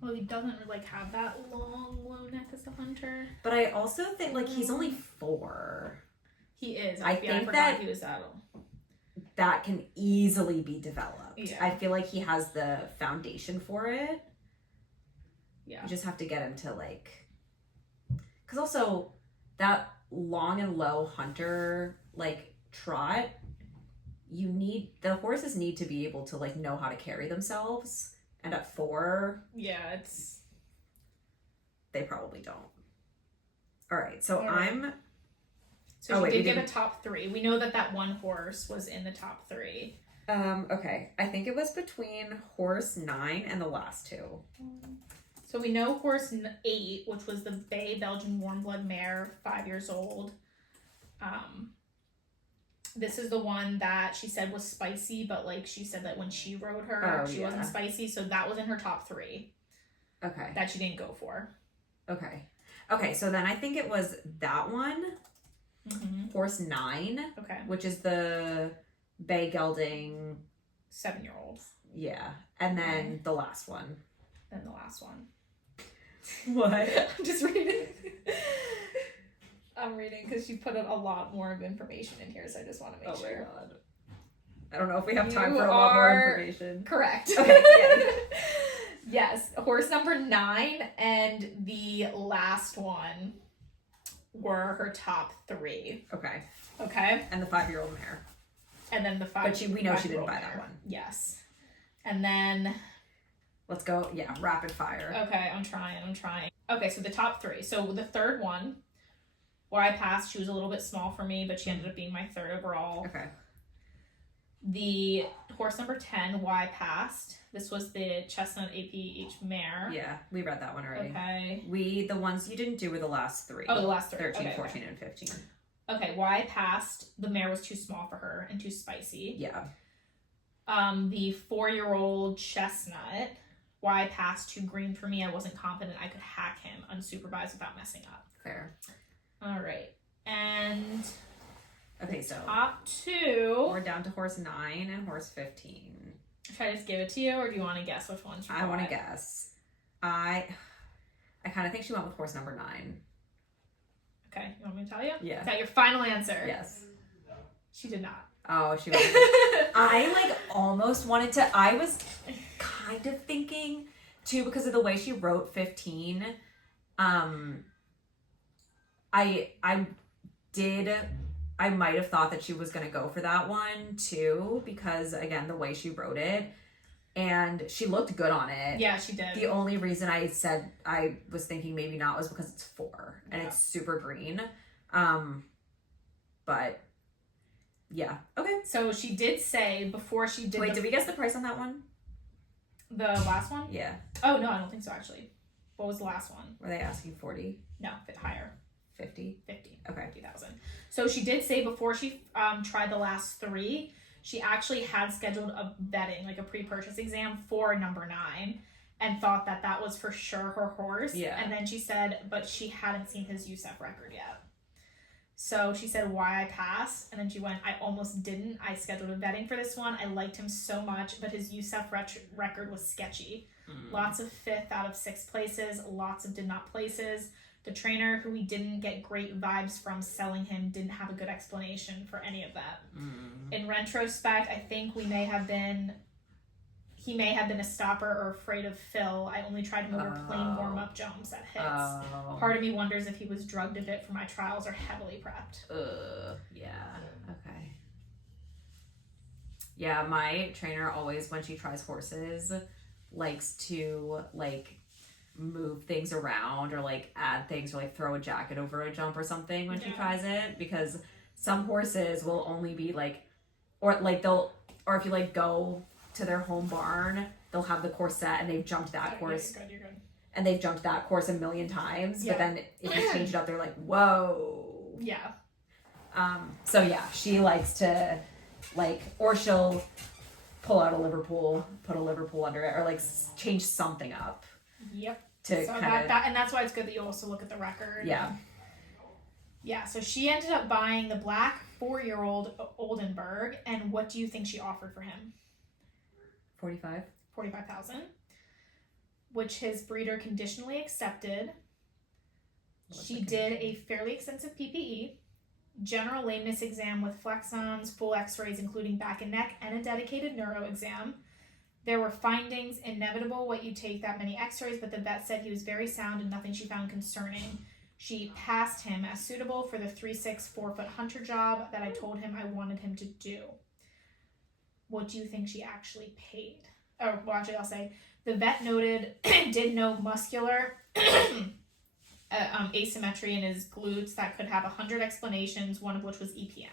Well, he doesn't like have that long, low neck as a hunter. But I also think, like, he's only 4. He is. I I think forgot that he was that old. That can easily be developed. Yeah. I feel like he has the foundation for it. Yeah. You just have to get him to, like... Because also, that long and low hunter, like, trot, the horses need to be able to, like, know how to carry themselves. And at 4... Yeah, they probably don't. All right, so So she did get a top 3. We know that one horse was in the top 3. Okay. I think it was between horse 9 and the last 2. So we know horse 8, which was the Bay Belgian warm blood mare, 5 years old. This is the one that she said was spicy, but like she said that when she rode her, she wasn't spicy. So that was in her top 3. Okay. That she didn't go for. Okay. Okay, so then I think it was that one. Mm-hmm. Horse 9. Okay. Which is the Bay Gelding 7-year-old. Yeah. And then the last one. Then the last one. What? I'm just reading. I'm reading because she put a lot more of information in here, so I just want to make sure. Oh my god. I don't know if we have time You for a lot more are information. Correct. Okay, yeah. Yes, horse number 9 and the last one were her top 3. Okay. Okay. And the 5-year-old mare. And then the 5. But we know she didn't buy that one. Yes. And then. Let's go. Yeah, rapid fire. Okay, I'm trying. Okay, so the top 3. So the third one, where I passed, she was a little bit small for me, but she ended up being my 3rd overall. Okay. The horse number 10, why I passed. This was the Chestnut APH mare. Yeah, we read that one already. Okay. The ones you didn't do were the last 3. Oh, the last 3. 13, okay, 14, and 15. Okay, why I passed. The mare was too small for her and too spicy. Yeah. The 4-year-old Chestnut, why I passed, too green for me. I wasn't confident I could hack him unsupervised without messing up. Fair. All right. And okay, so top 2. we're down to horse 9 and horse 15. Should I just give it to you, or do you want to guess which one she I want to bought? guess. I kind of think she went with horse number 9. Okay, you want me to tell you? Yeah. Is that your final answer? Yes. She did not. Oh, she was. I like almost wanted to. I was kind of thinking too, because of the way she wrote 15. I might have thought that she was gonna go for that one too, because again, the way she wrote it, and she looked good on it. Yeah, she did. The only reason I said I was thinking maybe not was because it's 4 and it's super green. But yeah. Okay. So she did say before she did. Wait, did we guess the price on that one? The last one? Yeah. Oh no, I don't think so actually. What was the last one? Were they asking 40? No, bit higher. 50? 50. Okay. 50,000. So she did say before she tried the last 3, she actually had scheduled a vetting, like a pre-purchase exam for number 9, and thought that that was for sure her horse. Yeah. And then she said, but she hadn't seen his USEF record yet. So she said why I passed, and then she went, I almost didn't. I scheduled a vetting for this one. I liked him so much, but his USEF record was sketchy. Lots of 5th out of 6 places, lots of did not places. The trainer, who we didn't get great vibes from selling him, didn't have a good explanation for any of that. In retrospect, I think he may have been a stopper or afraid of Phil. I only tried him over plain warm-up jumps at hits. Part of me wonders if he was drugged a bit for my trials or heavily prepped. Yeah. Okay. Yeah, my trainer always, when she tries horses, likes to like move things around or like add things or like throw a jacket over a jump or something when she tries it, because some horses will only be like, or if you like go to their home barn, they'll have the course set and they've jumped that course. You're good. And they've jumped that course a million times, Yeah. but then if you change it up, they're like, whoa. Yeah. So yeah, she likes to like, or she'll pull out a Liverpool, put a Liverpool under it, or like change something up. Yep. To so kind of, and that's why it's good that you also look at the record. yeah. Yeah, so she ended up buying the black 4-year-old Oldenburg, and what do you think she offered for him? 45. 45,000, which his breeder conditionally accepted. She did a fairly extensive PPE, general lameness exam with flexons, full x-rays including back and neck, and a dedicated neuro exam. There were findings, inevitable what you take that many x-rays, but the vet said he was very sound and nothing she found concerning. She passed him as suitable for the 3'6", 4-foot hunter job that I told him I wanted him to do. What do you think she actually paid? Or, well, actually, I'll say, the vet noted, did note muscular asymmetry in his glutes that could have 100 explanations, one of which was EPM.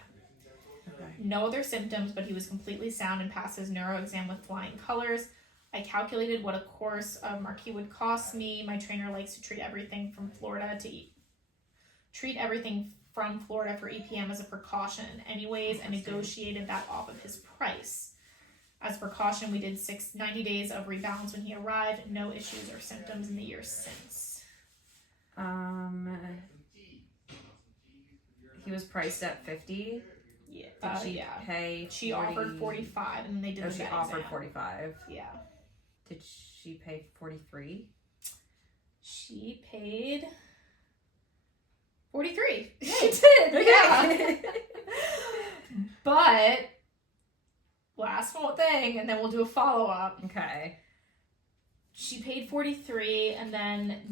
Okay. No other symptoms, but he was completely sound and passed his neuro exam with flying colors. I calculated what a course of Marquis would cost me. My trainer likes to treat everything from Florida for EPM as a precaution anyways, and negotiated that off of his price. As a precaution, we did 90 days of rebalance when he arrived. No issues or symptoms in the year since. He was priced at 50. Yeah. Did she pay? She offered 45, and then they did the she vet offered exam. 45. Yeah. Did she pay 43? She paid 43. She did, yeah. But last whole thing, and then we'll do a follow-up. Okay. She paid 43, and then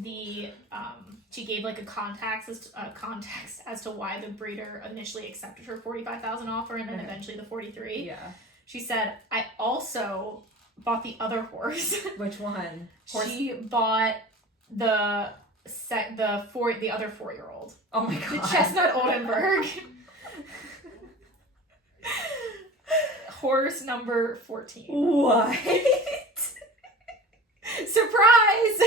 she gave like a context as to why the breeder initially accepted her 45,000 offer, and then eventually the 43. Yeah. She said, I also bought the other horse. Which one? She bought the the other 4-year-old. Oh my The god. Chestnut Oldenburg. Horse number 14. What? Surprise!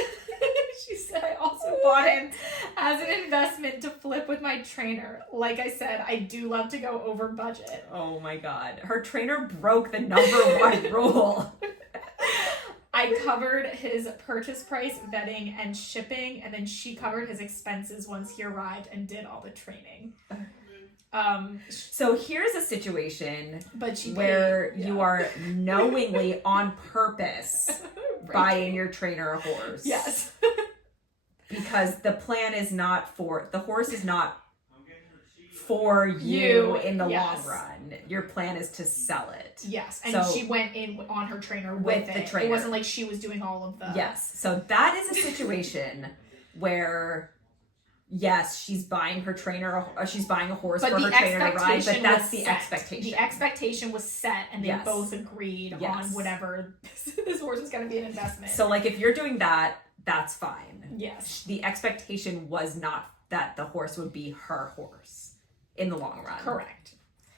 She said, I also bought him as an investment to flip with my trainer. Like I said, I do love to go over budget. Oh my god. Her trainer broke the #1 rule. I covered his purchase price, vetting, and shipping, and then she covered his expenses once he arrived and did all the training. So here's a situation But she where paid, you are knowingly on purpose Right. buying your trainer a horse. Yes. Because the plan is not the horse is not for you in the yes. long run. Your plan is to sell it. Yes, and So- she went in on her trainer With with the it. trainer. It wasn't like she was doing all of the... Yes. So that is a situation where, yes, she's buying her trainer, she's buying a horse But for the her trainer to ride, but expectation that's was the set. expectation. The expectation was set, and they Yes. both agreed Yes. on whatever this horse was going to be an investment. So, like, if you're doing that, that's fine. Yes. The expectation was not that the horse would be her horse in the long run. Correct.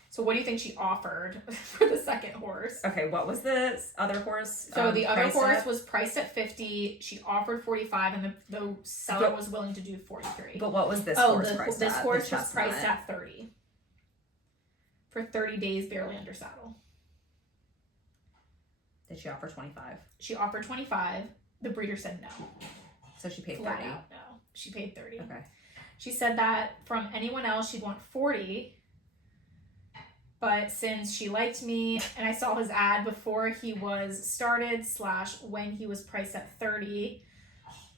So what do you think she offered for the second horse? Okay, what was the other horse? So the other priced horse at? was priced at $50. She offered $45, and the seller was willing to do $43. But what was this horse priced this at? horse The was priced chestnut? at $30 for 30 days, barely under saddle. Did she offer 25? She offered $25. The breeder said no. So she paid Flat 30. out, no. She paid $30. Okay. She said that from anyone else she'd want $40. But since she liked me and I saw his ad before he was started / when he was priced at $30,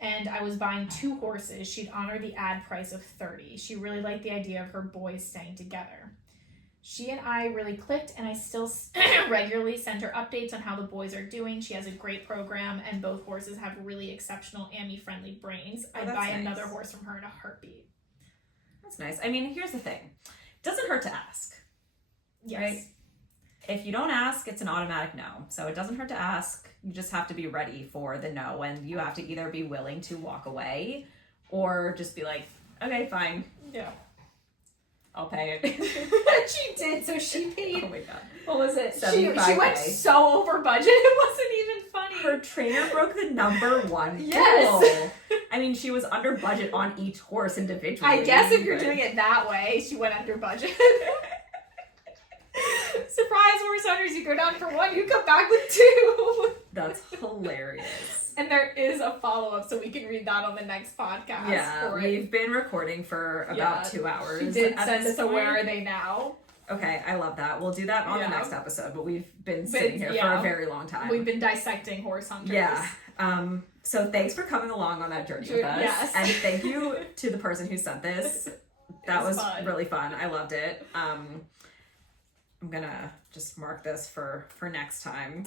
and I was buying 2 horses, she'd honor the ad price of $30. She really liked the idea of her boys staying together. She and I really clicked, and I still regularly send her updates on how the boys are doing. She has a great program, and both horses have really exceptional AMI-friendly brains. Oh, I'd that's buy nice. another horse from her in a heartbeat. That's nice. I mean, here's the thing. It doesn't hurt to ask. Yes. Right? If you don't ask, it's an automatic no. So it doesn't hurt to ask. You just have to be ready for the no. And you have to either be willing to walk away or just be like, okay, fine. Yeah. I'll pay it. She did, so she paid. Oh my god. What was it? She 75K. went so over budget. It wasn't even funny. Her trainer broke the #1 Yes. rule. I mean, she was under budget on each horse individually. I guess if you're but- doing it that way, she went under budget. Surprise, horse owners! You go down for 1, you come back with 2. That's hilarious. And there is a follow-up, so we can read that on the next podcast. Yeah, for it. we've been recording for about 2 hours. She did at send this us a where point. are they now? Okay, I love that. We'll do that on Yeah. the next episode, but we've been sitting here for yeah. a very long time. We've been dissecting horse hunters. Yeah. So thanks for coming along on that journey with us. Yes. And thank you to the person who sent this. That was fun. really fun. I loved it. I'm gonna just mark this for next time.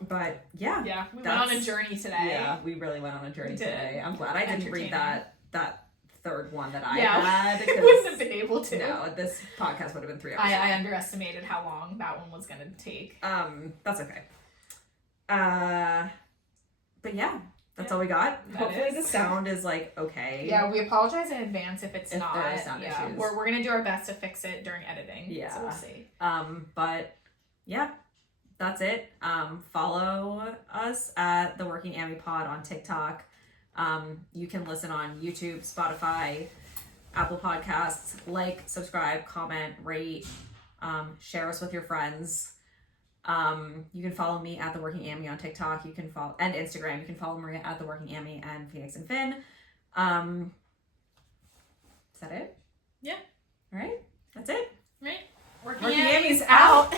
But yeah. Yeah, we went on a journey today. Yeah, we really went on a journey We did. today. I'm glad I didn't read Entertaining. that third one that I Yeah, had. we wouldn't have been able to. No, this podcast would have been 3 hours. I underestimated how long that one was going to take. That's okay. But yeah, that's all we got. That Hopefully is. the sound is like okay. Yeah, we apologize in advance if it's If not. there are sound yeah, issues. we're going to do our best to fix it during editing. Yeah. So we'll see. But yeah, that's it. Follow us at the Working Amy Pod on TikTok. You can listen on YouTube, Spotify, Apple Podcasts. Like, subscribe, comment, rate, share us with your friends. You can follow me at the Working Amy on TikTok. You can follow and Instagram. You can follow Maria at the Working Amy and Phoenix and Finn. Is that it? Yeah. All right. That's it. Right? Working Amy's out.